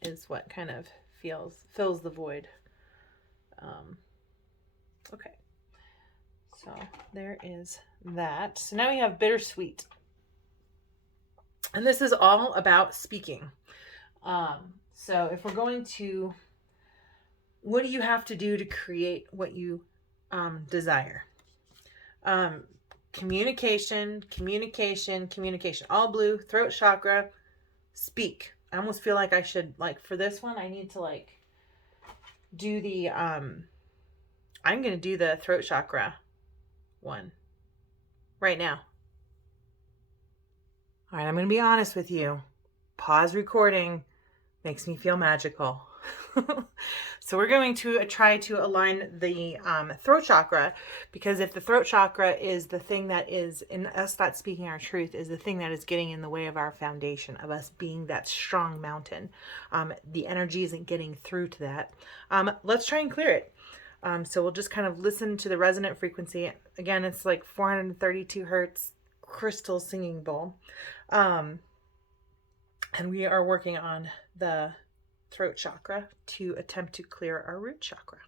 is what kind of fills the void. Okay, so there is that. So now we have bittersweet, and this is all about speaking. So if we're going to, what do you have to do to create what you desire? Communication. All blue, throat chakra, speak. I almost feel like I should, for this one, I need to do the, I'm going to do the throat chakra one right now. All right, I'm going to be honest with you. Pause recording makes me feel magical. So we're going to try to align the throat chakra, because if the throat chakra is the thing that is in us, that's speaking our truth, is the thing that is getting in the way of our foundation, of us being that strong mountain. The energy isn't getting through to that. Let's try and clear it. So we'll just kind of listen to the resonant frequency. Again, it's like 432 hertz crystal singing bowl. And we are working on the throat chakra to attempt to clear our root chakra.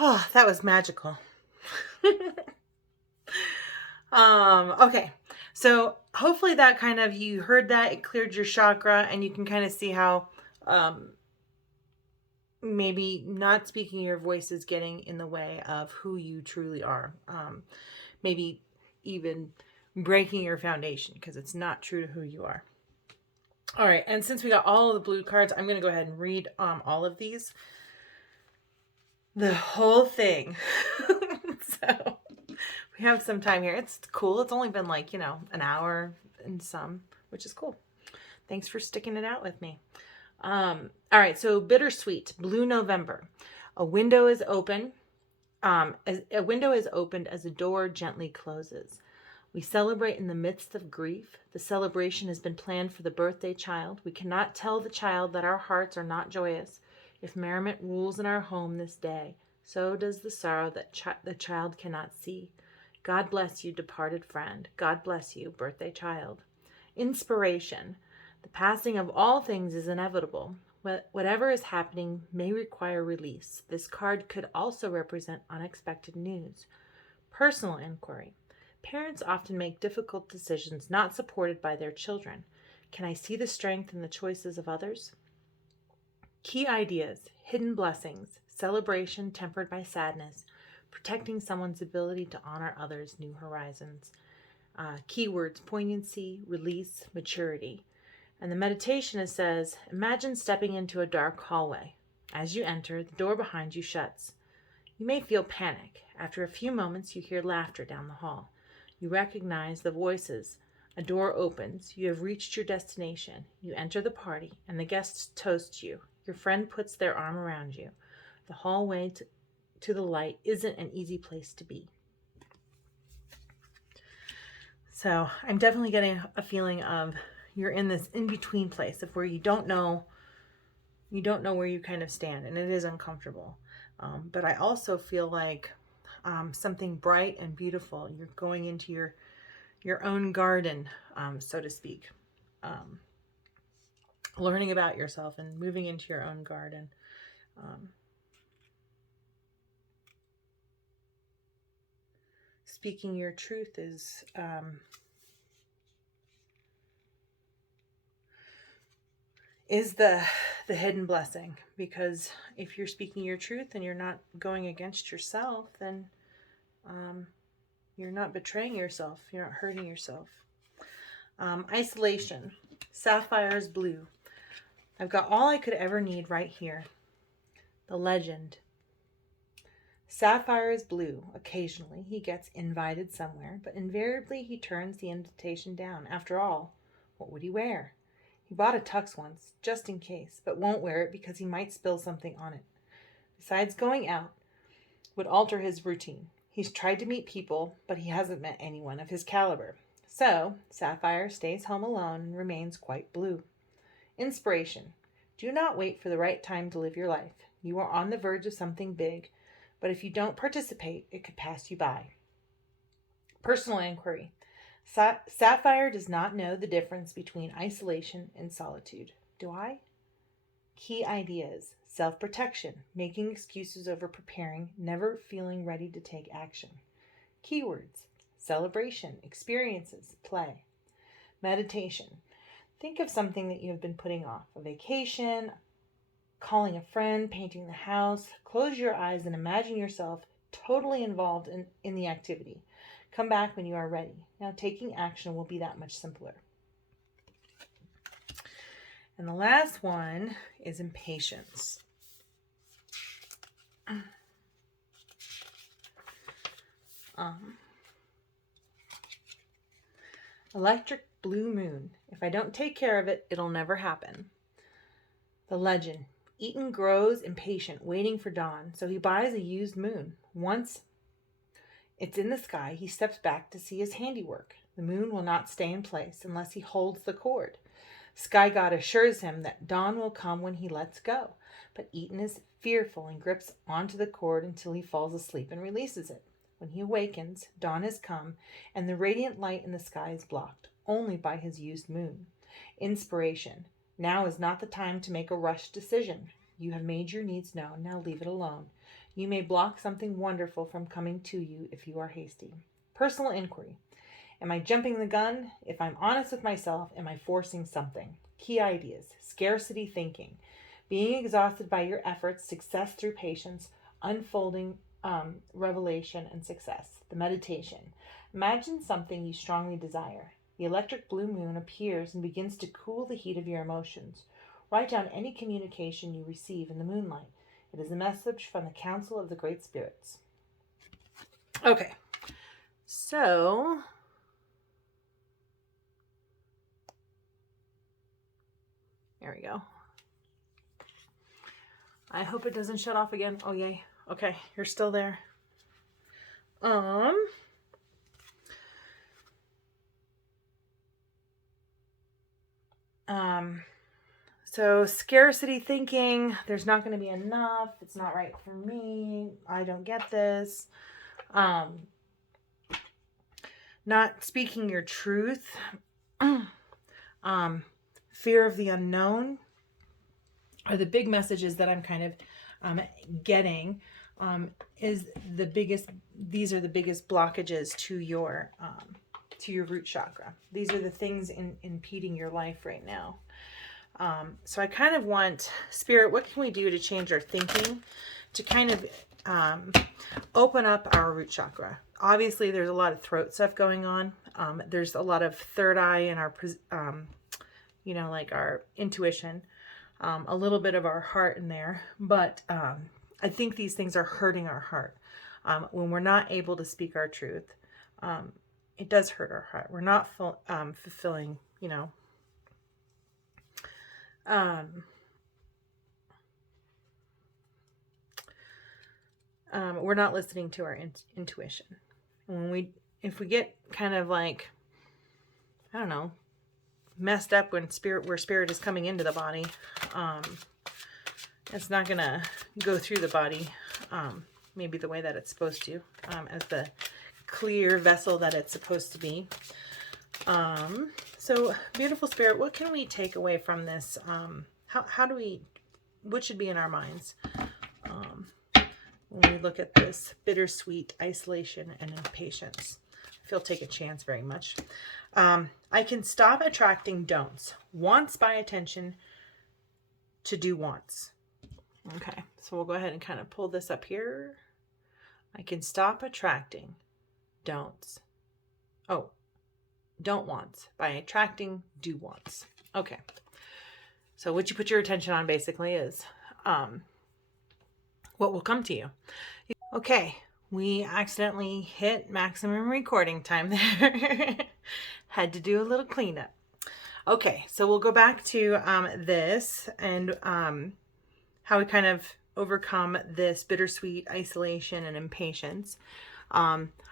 Oh, that was magical. Okay. So hopefully that kind of, you heard that, it cleared your chakra, and you can kind of see how um, maybe not speaking your voice is getting in the way of who you truly are. Maybe even breaking your foundation because it's not true to who you are. All right. And since we got all of the blue cards, I'm going to go ahead and read all of these. The whole thing. So we have some time here. It's cool. It's only been like, an hour and some, which is cool. Thanks for sticking it out with me. All right. So bittersweet, blue November. A window is open. As a window is opened as a door gently closes. We celebrate in the midst of grief. The celebration has been planned for the birthday child. We cannot tell the child that our hearts are not joyous. If merriment rules in our home this day, so does the sorrow that the child cannot see. God bless you, departed friend. God bless you, birthday child. Inspiration. The passing of all things is inevitable. Whatever is happening may require release. This card could also represent unexpected news. Personal inquiry. Parents often make difficult decisions not supported by their children. Can I see the strength in the choices of others? Key ideas, hidden blessings, celebration tempered by sadness, protecting someone's ability to honor others' new horizons. Keywords, poignancy, release, maturity. And the meditation, it says, imagine stepping into a dark hallway. As you enter, the door behind you shuts. You may feel panic. After a few moments, you hear laughter down the hall. You recognize the voices. A door opens. You have reached your destination. You enter the party, and the guests toast you. Your friend puts their arm around you. The hallway to the light isn't an easy place to be. So I'm definitely getting a feeling of you're in this in-between place of where you don't know where you kind of stand, and it is uncomfortable. But I also feel like something bright and beautiful. You're going into your own garden, so to speak. Learning about yourself and moving into your own garden. Speaking your truth is the hidden blessing, because if you're speaking your truth and you're not going against yourself, then you're not betraying yourself, you're not hurting yourself. Isolation. Sapphire's blue. I've got all I could ever need right here. The legend. Sapphire is blue. Occasionally he gets invited somewhere, but invariably he turns the invitation down. After all, what would he wear? He bought a tux once, just in case, but won't wear it because he might spill something on it. Besides, going out would alter his routine. He's tried to meet people, but he hasn't met anyone of his caliber. So, Sapphire stays home alone and remains quite blue. Inspiration. Do not wait for the right time to live your life. You are on the verge of something big, but if you don't participate, it could pass you by. Personal inquiry. Sapphire does not know the difference between isolation and solitude. Do I? Key ideas. Self-protection. Making excuses over preparing. Never feeling ready to take action. Keywords. Celebration. Experiences. Play. Meditation. Think of something that you have been putting off. A vacation, calling a friend, painting the house. Close your eyes and imagine yourself totally involved in the activity. Come back when you are ready. Now taking action will be that much simpler. And the last one is impatience. Electric blue moon. If I don't take care of it, it'll never happen. The legend. Eaton grows impatient, waiting for dawn, so he buys a used moon. Once it's in the sky, he steps back to see his handiwork. The moon will not stay in place unless he holds the cord. Sky God assures him that dawn will come when he lets go, but Eaton is fearful and grips onto the cord until he falls asleep and releases it. When he awakens, dawn has come, and the radiant light in the sky is blocked only by his used moon. Inspiration. Now is not the time to make a rushed decision. You have made your needs known. Now leave it alone. You may block something wonderful from coming to you if you are hasty. Personal inquiry. Am I jumping the gun? If I'm honest with myself, am I forcing something? Key ideas. Scarcity thinking. Being exhausted by your efforts, success through patience, unfolding revelation and success. The meditation. Imagine something you strongly desire. The electric blue moon appears and begins to cool the heat of your emotions. Write down any communication you receive in the moonlight. It is a message from the Council of the Great Spirits. Okay, so there we go. I hope it doesn't shut off again. Oh, yay. Okay, you're still there. So scarcity thinking, there's not going to be enough. It's not right for me. I don't get this. Not speaking your truth. Fear of the unknown are the big messages that I'm kind of getting. These are the biggest blockages to your root chakra. These are the things impeding your life right now. So I kind of want, Spirit, what can we do to change our thinking to kind of open up our root chakra? Obviously, there's a lot of throat stuff going on. There's a lot of third eye in our, like our intuition, a little bit of our heart in there. But I think these things are hurting our heart. When we're not able to speak our truth, it does hurt our heart. We're not fulfilling, we're not listening to our intuition. And if we get kind of like, I don't know, messed up where spirit is coming into the body, it's not gonna go through the body, maybe the way that it's supposed to, as the clear vessel that it's supposed to be. So beautiful Spirit, what can we take away from this? What should be in our minds when we look at this bittersweet isolation and impatience? I feel take a chance very much. I can stop attracting don'ts. Wants by attention to do wants. Okay, so we'll go ahead and kind of pull this up here. I can stop attracting don'ts. Oh, don't wants by attracting do wants. Okay. So what you put your attention on basically is what will come to you. Okay, we accidentally hit maximum recording time there. Had to do a little cleanup. Okay, so we'll go back to this and how we kind of overcome this bittersweet isolation and impatience.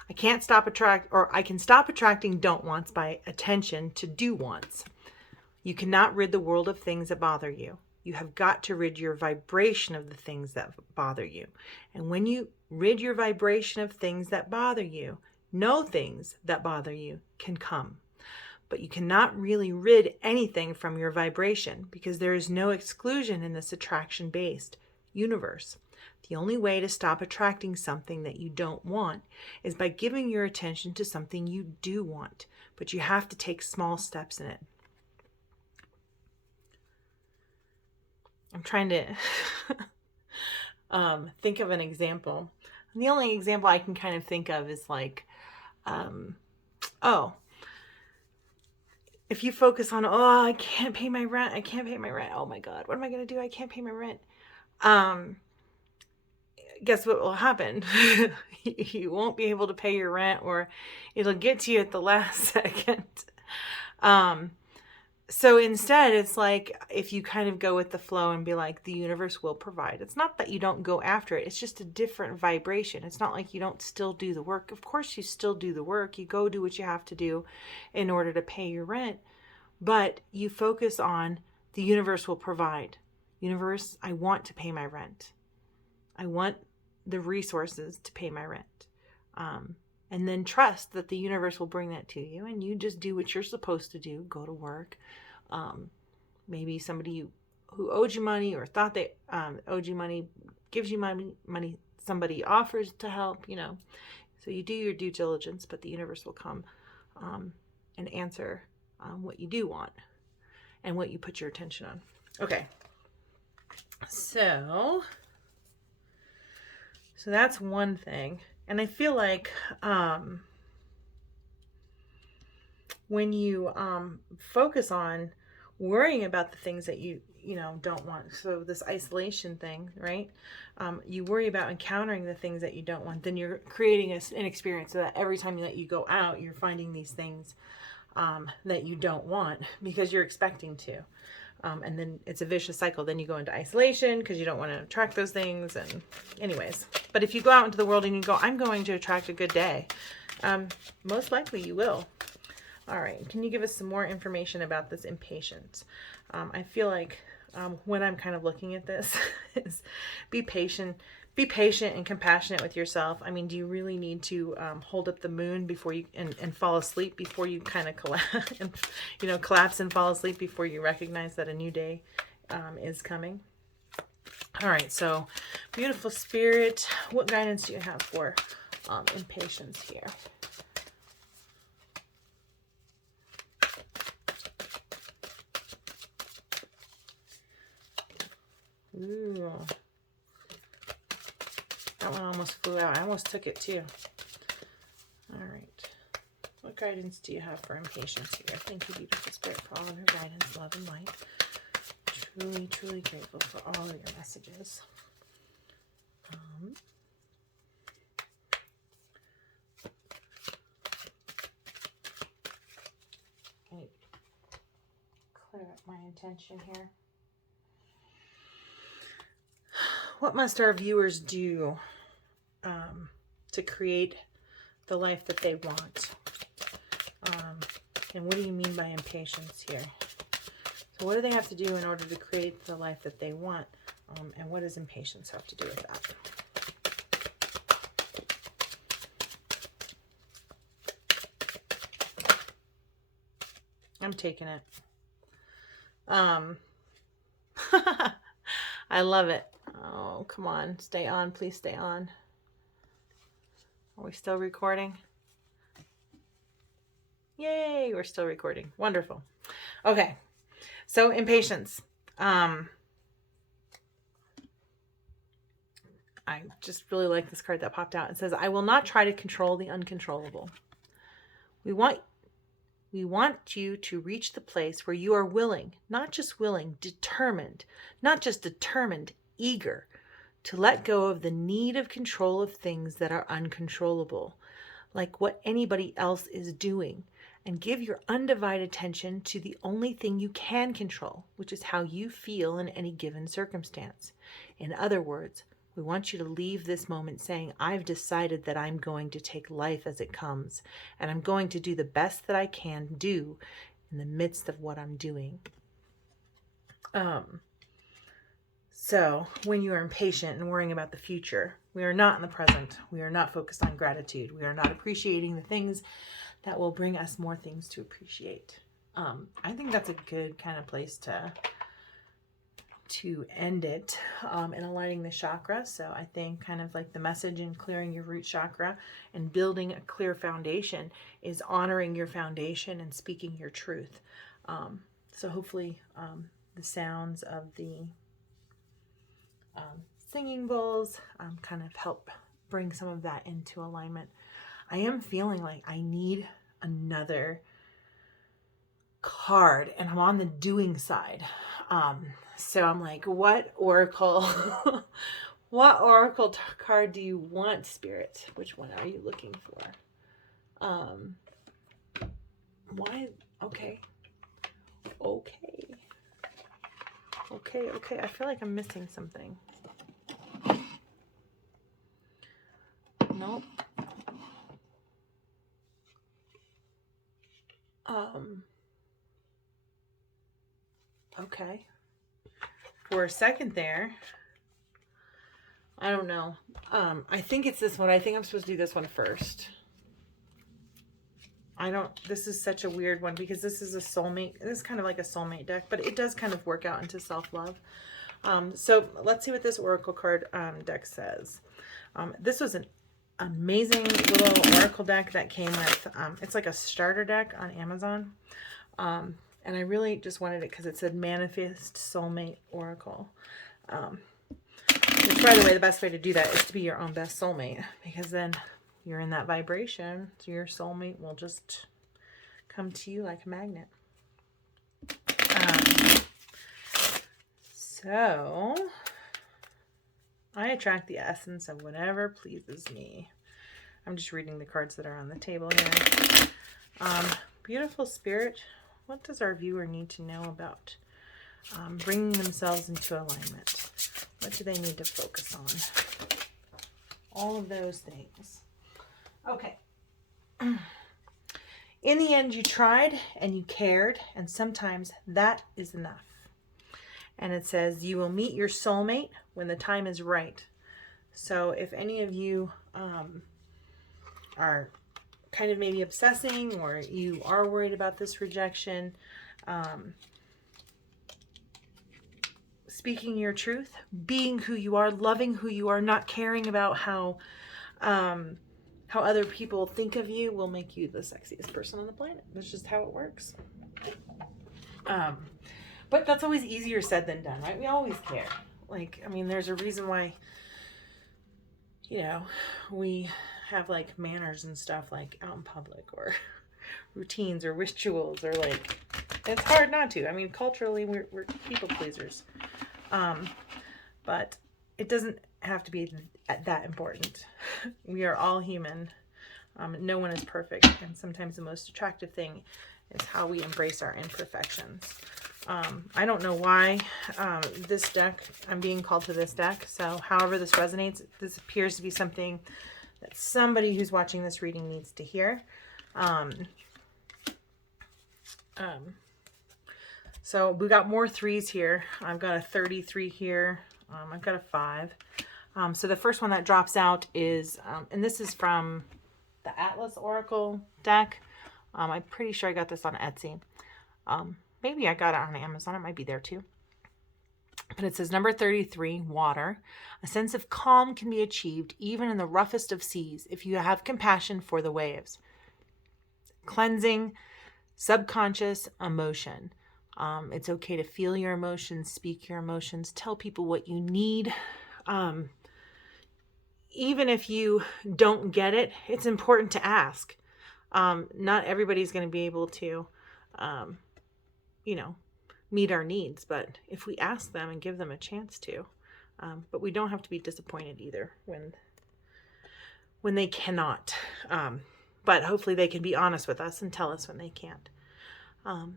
I can stop attracting don't wants by attention to do wants. You cannot rid the world of things that bother you. You have got to rid your vibration of the things that bother you. And when you rid your vibration of things that bother you, no things that bother you can come. But you cannot really rid anything from your vibration because there is no exclusion in this attraction-based universe. The only way to stop attracting something that you don't want is by giving your attention to something you do want, but you have to take small steps in it. I'm trying to think of an example. And the only example I can kind of think of is like, if you focus on, I can't pay my rent. Oh my God, what am I going to do? I can't pay my rent. Guess what will happen? You won't be able to pay your rent, or it'll get to you at the last second. So instead, it's like if you kind of go with the flow and be like, the universe will provide. It's not that you don't go after it. It's just a different vibration. It's not like you don't still do the work. Of course, you still do the work. You go do what you have to do in order to pay your rent. But you focus on the universe will provide. Universe, I want to pay my rent. I want the resources to pay my rent. And then trust that the universe will bring that to you, and you just do what you're supposed to do. Go to work. Maybe somebody who owed you money or thought they owed you money gives you money somebody offers to help, So you do your due diligence, but the universe will come and answer what you do want and what you put your attention on. Okay. So that's one thing. And I feel like when you focus on worrying about the things that you don't want, so this isolation thing, right? You worry about encountering the things that you don't want, then you're creating an experience so that every time that you go out, you're finding these things that you don't want because you're expecting to. And then it's a vicious cycle. Then you go into isolation because you don't want to attract those things. And anyways, but if you go out into the world and you go, I'm going to attract a good day, most likely you will. All right. Can you give us some more information about this impatience? I feel like when I'm kind of looking at this is be patient and compassionate with yourself. I mean, do you really need to hold up the moon before you and fall asleep before you kind of collapse and collapse and fall asleep before you recognize that a new day is coming? All right, so beautiful spirit, what guidance do you have for impatience here? Ooh. That one almost flew out. I almost took it too. All right. What guidance do you have for impatience here? Thank you, beautiful spirit, for all of your guidance, love, and light. Truly, truly grateful for all of your messages. Okay. Clear up my intention here. What must our viewers do to create the life that they want? And what do you mean by impatience here? So what do they have to do in order to create the life that they want? And what does impatience have to do with that? I'm taking it. I love it. Oh, come on. Stay on. Please stay on. Are we still recording? Yay, we're still recording. Wonderful. Okay. So impatience. I just really like this card that popped out. It says, I will not try to control the uncontrollable. We want you to reach the place where you are willing, not just willing, determined, not just determined, eager to let go of the need of control of things that are uncontrollable, like what anybody else is doing, and give your undivided attention to the only thing you can control, which is how you feel in any given circumstance. In other words, we want you to leave this moment saying, I've decided that I'm going to take life as it comes, and I'm going to do the best that I can do in the midst of what I'm doing. So when you are impatient and worrying about the future, we are not in the present. We are not focused on gratitude. We are not appreciating the things that will bring us more things to appreciate. I think that's a good kind of place to end it in aligning the chakra. So I think kind of like the message in clearing your root chakra and building a clear foundation is honoring your foundation and speaking your truth. So hopefully the sounds of the singing bowls kind of help bring some of that into alignment. I am feeling like I need another card, and I'm on the doing side. So I'm like, what oracle, what oracle card do you want, Spirit? Which one are you looking for? Why? Okay. I feel like I'm missing something. Nope. Okay. For a second there, I don't know. I think it's this one. I think I'm supposed to do this one first. This is such a weird one because this is a soulmate. This is kind of like a soulmate deck, but it does kind of work out into self-love. So let's see what this oracle card deck says. This was an amazing little oracle deck that came with, it's like a starter deck on Amazon. And I really just wanted it because it said Manifest Soulmate Oracle. Which, by the way, the best way to do that is to be your own best soulmate, because then you're in that vibration, so your soulmate will just come to you like a magnet. So I attract the essence of whatever pleases me. I'm just reading the cards that are on the table here. Beautiful Spirit, what does our viewer need to know about bringing themselves into alignment? What do they need to focus on? All of those things. Okay. In the end, you tried and you cared, and sometimes that is enough. And it says, you will meet your soulmate when the time is right. So if any of you are kind of maybe obsessing, or you are worried about this rejection, speaking your truth, being who you are, loving who you are, not caring about how other people think of you will make you the sexiest person on the planet. That's just how it works. But that's always easier said than done, right? We always care. Like, I mean, there's a reason why, you know, we have like manners and stuff like out in public, or routines or rituals, or like, it's hard not to. I mean, culturally, we're people pleasers. But it doesn't have to be that important. We are all human. No one is perfect. And sometimes the most attractive thing is how we embrace our imperfections. I don't know why this deck, I'm being called to this deck. So however this resonates, this appears to be something that somebody who's watching this reading needs to hear. So we got more threes here. I've got a 33 here. I've got a 5. So the first one that drops out is, and this is from the Atlas Oracle deck. I'm pretty sure I got this on Etsy. Maybe I got it on Amazon. It might be there too. But it says number 33, water. A sense of calm can be achieved even in the roughest of seas if you have compassion for the waves. Cleansing subconscious emotion. It's okay to feel your emotions, speak your emotions, tell people what you need. Even if you don't get it, it's important to ask. Not everybody's going to be able to, meet our needs, but if we ask them and give them a chance to, but we don't have to be disappointed either when they cannot. But hopefully they can be honest with us and tell us when they can't.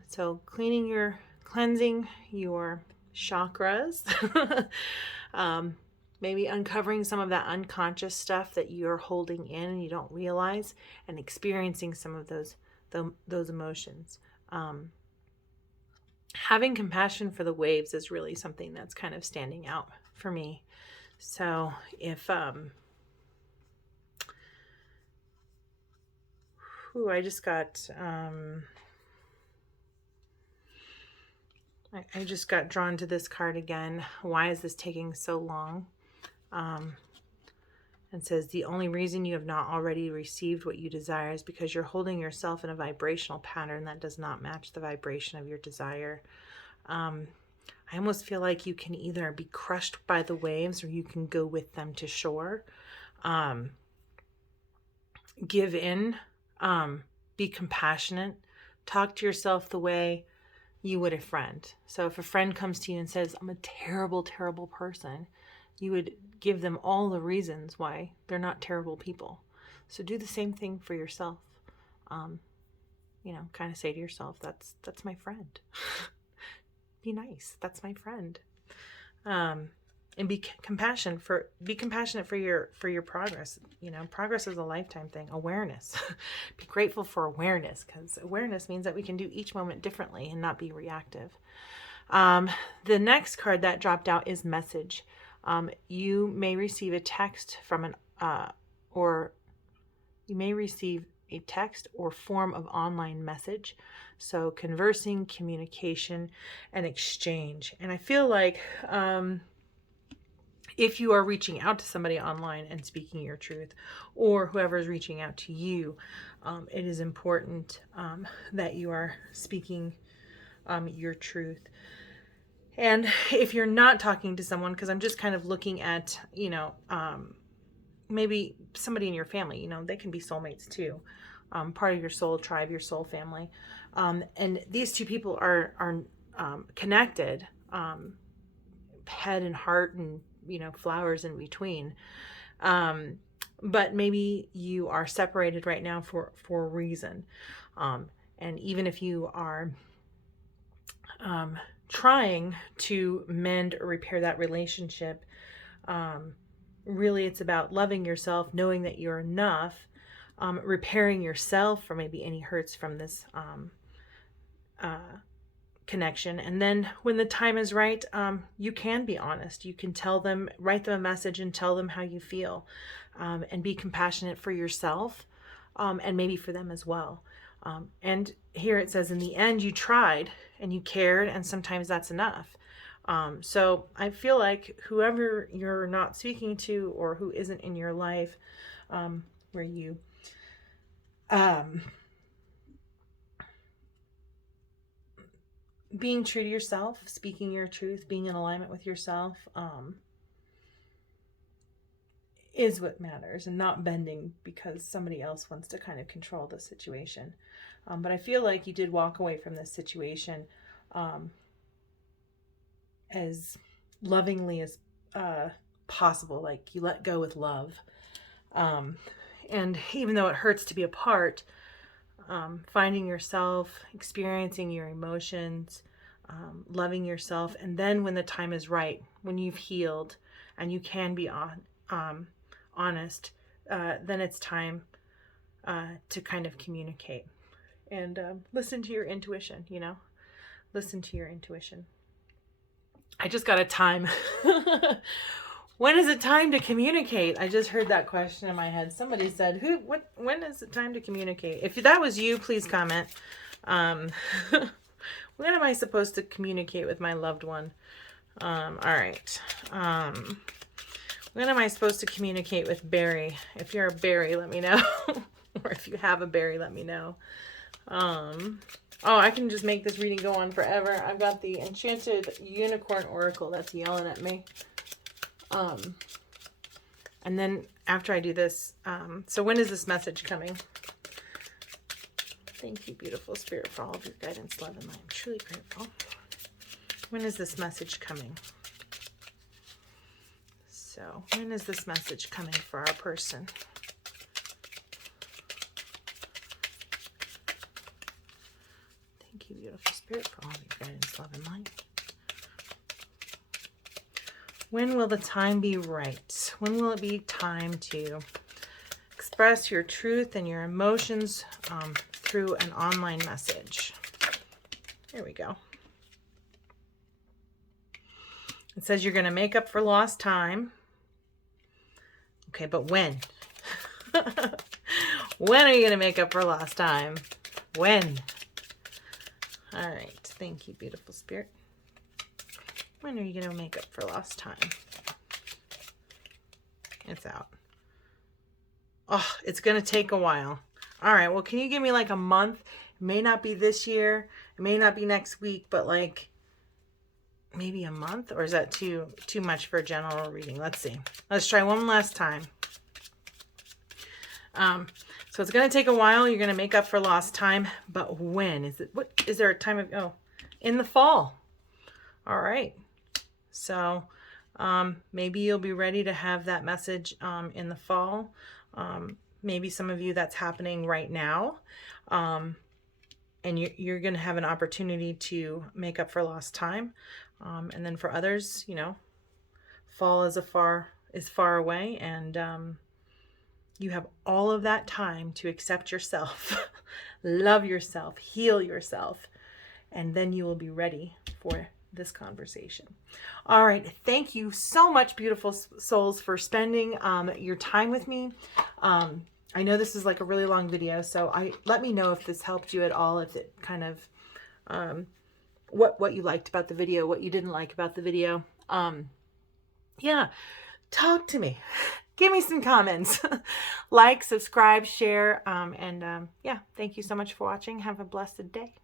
So cleansing your chakras, maybe uncovering some of that unconscious stuff that you're holding in and you don't realize, and experiencing some of those emotions. Having compassion for the waves is really something that's kind of standing out for me. So if, I just got, I just got drawn to this card again. Why is this taking so long? And says, the only reason you have not already received what you desire is because you're holding yourself in a vibrational pattern that does not match the vibration of your desire. I almost feel like you can either be crushed by the waves or you can go with them to shore. Give in, be compassionate, talk to yourself the way you would a friend. So if a friend comes to you and says, I'm a terrible, terrible person, you would give them all the reasons why they're not terrible people. So do the same thing for yourself. Kind of say to yourself, that's my friend. Be nice. That's my friend. And be compassionate for your progress. Progress is a lifetime thing. Awareness. Be grateful for awareness, because awareness means that we can do each moment differently and not be reactive. The next card that dropped out is message. You may receive a text from or form of online message. So conversing, communication, and exchange. And I feel like if you are reaching out to somebody online and speaking your truth, or whoever is reaching out to you, it is important that you are speaking your truth. And if you're not talking to someone, because I'm just kind of looking at, maybe somebody in your family, they can be soulmates too, part of your soul tribe, your soul family. And these two people are connected, head and heart and, flowers in between. But maybe you are separated right now for a reason. And even if you are trying to mend or repair that relationship, really it's about loving yourself, knowing that you're enough, repairing yourself for maybe any hurts from this connection. And then when the time is right, you can be honest. You can tell them, write them a message and tell them how you feel, and be compassionate for yourself, and maybe for them as well. And here it says, in the end, you tried and you cared, and sometimes that's enough. So I feel like whoever you're not speaking to or who isn't in your life, where you being true to yourself, speaking your truth, being in alignment with yourself, is what matters, and not bending because somebody else wants to kind of control the situation. But I feel like you did walk away from this situation as lovingly as possible. Like you let go with love. And even though it hurts to be apart, finding yourself, experiencing your emotions, loving yourself, and then when the time is right, when you've healed and you can be honest, then it's time to kind of communicate and listen to your intuition. Listen to your intuition. I just got a time. When is it time to communicate? I just heard that question in my head. Somebody said, when is it time to communicate? If that was you, please comment. When am I supposed to communicate with my loved one? All right. When am I supposed to communicate with Barry? If you're a Barry, let me know. Or if you have a Barry, let me know. Oh, I can just make this reading go on forever. I've got the Enchanted Unicorn Oracle that's yelling at me. And then after I do this, so when is this message coming? Thank you, beautiful spirit, for all of your guidance, love, and light. I'm truly grateful. When is this message coming? So when is this message coming for our person? Thank you, beautiful spirit, for all of your guidance, love, and light. When will the time be right? When will it be time to express your truth and your emotions through an online message? There we go. It says you're going to make up for lost time. Okay, but when? When are you going to make up for lost time? When? All right. Thank you, beautiful spirit. When are you going to make up for lost time? It's out. Oh, it's going to take a while. All right. Well, can you give me like a month? It may not be this year. It may not be next week, but like maybe a month? Or is that too much for a general reading? Let's see. Let's try one last time. So it's going to take a while. You're going to make up for lost time. But when? Is there a time of, in the fall. All right. So maybe you'll be ready to have that message in the fall. Maybe some of you that's happening right now. And you're going to have an opportunity to make up for lost time. And then for others, fall is far away, and you have all of that time to accept yourself, love yourself, heal yourself, and then you will be ready for this conversation. All right. Thank you so much, beautiful souls, for spending your time with me. I know this is like a really long video, so let me know if this helped you at all, if it kind of, what you liked about the video, what you didn't like about the video. Yeah. talk to me. Give me some comments. Like, subscribe, share, and yeah, thank you so much for watching. Have a blessed day.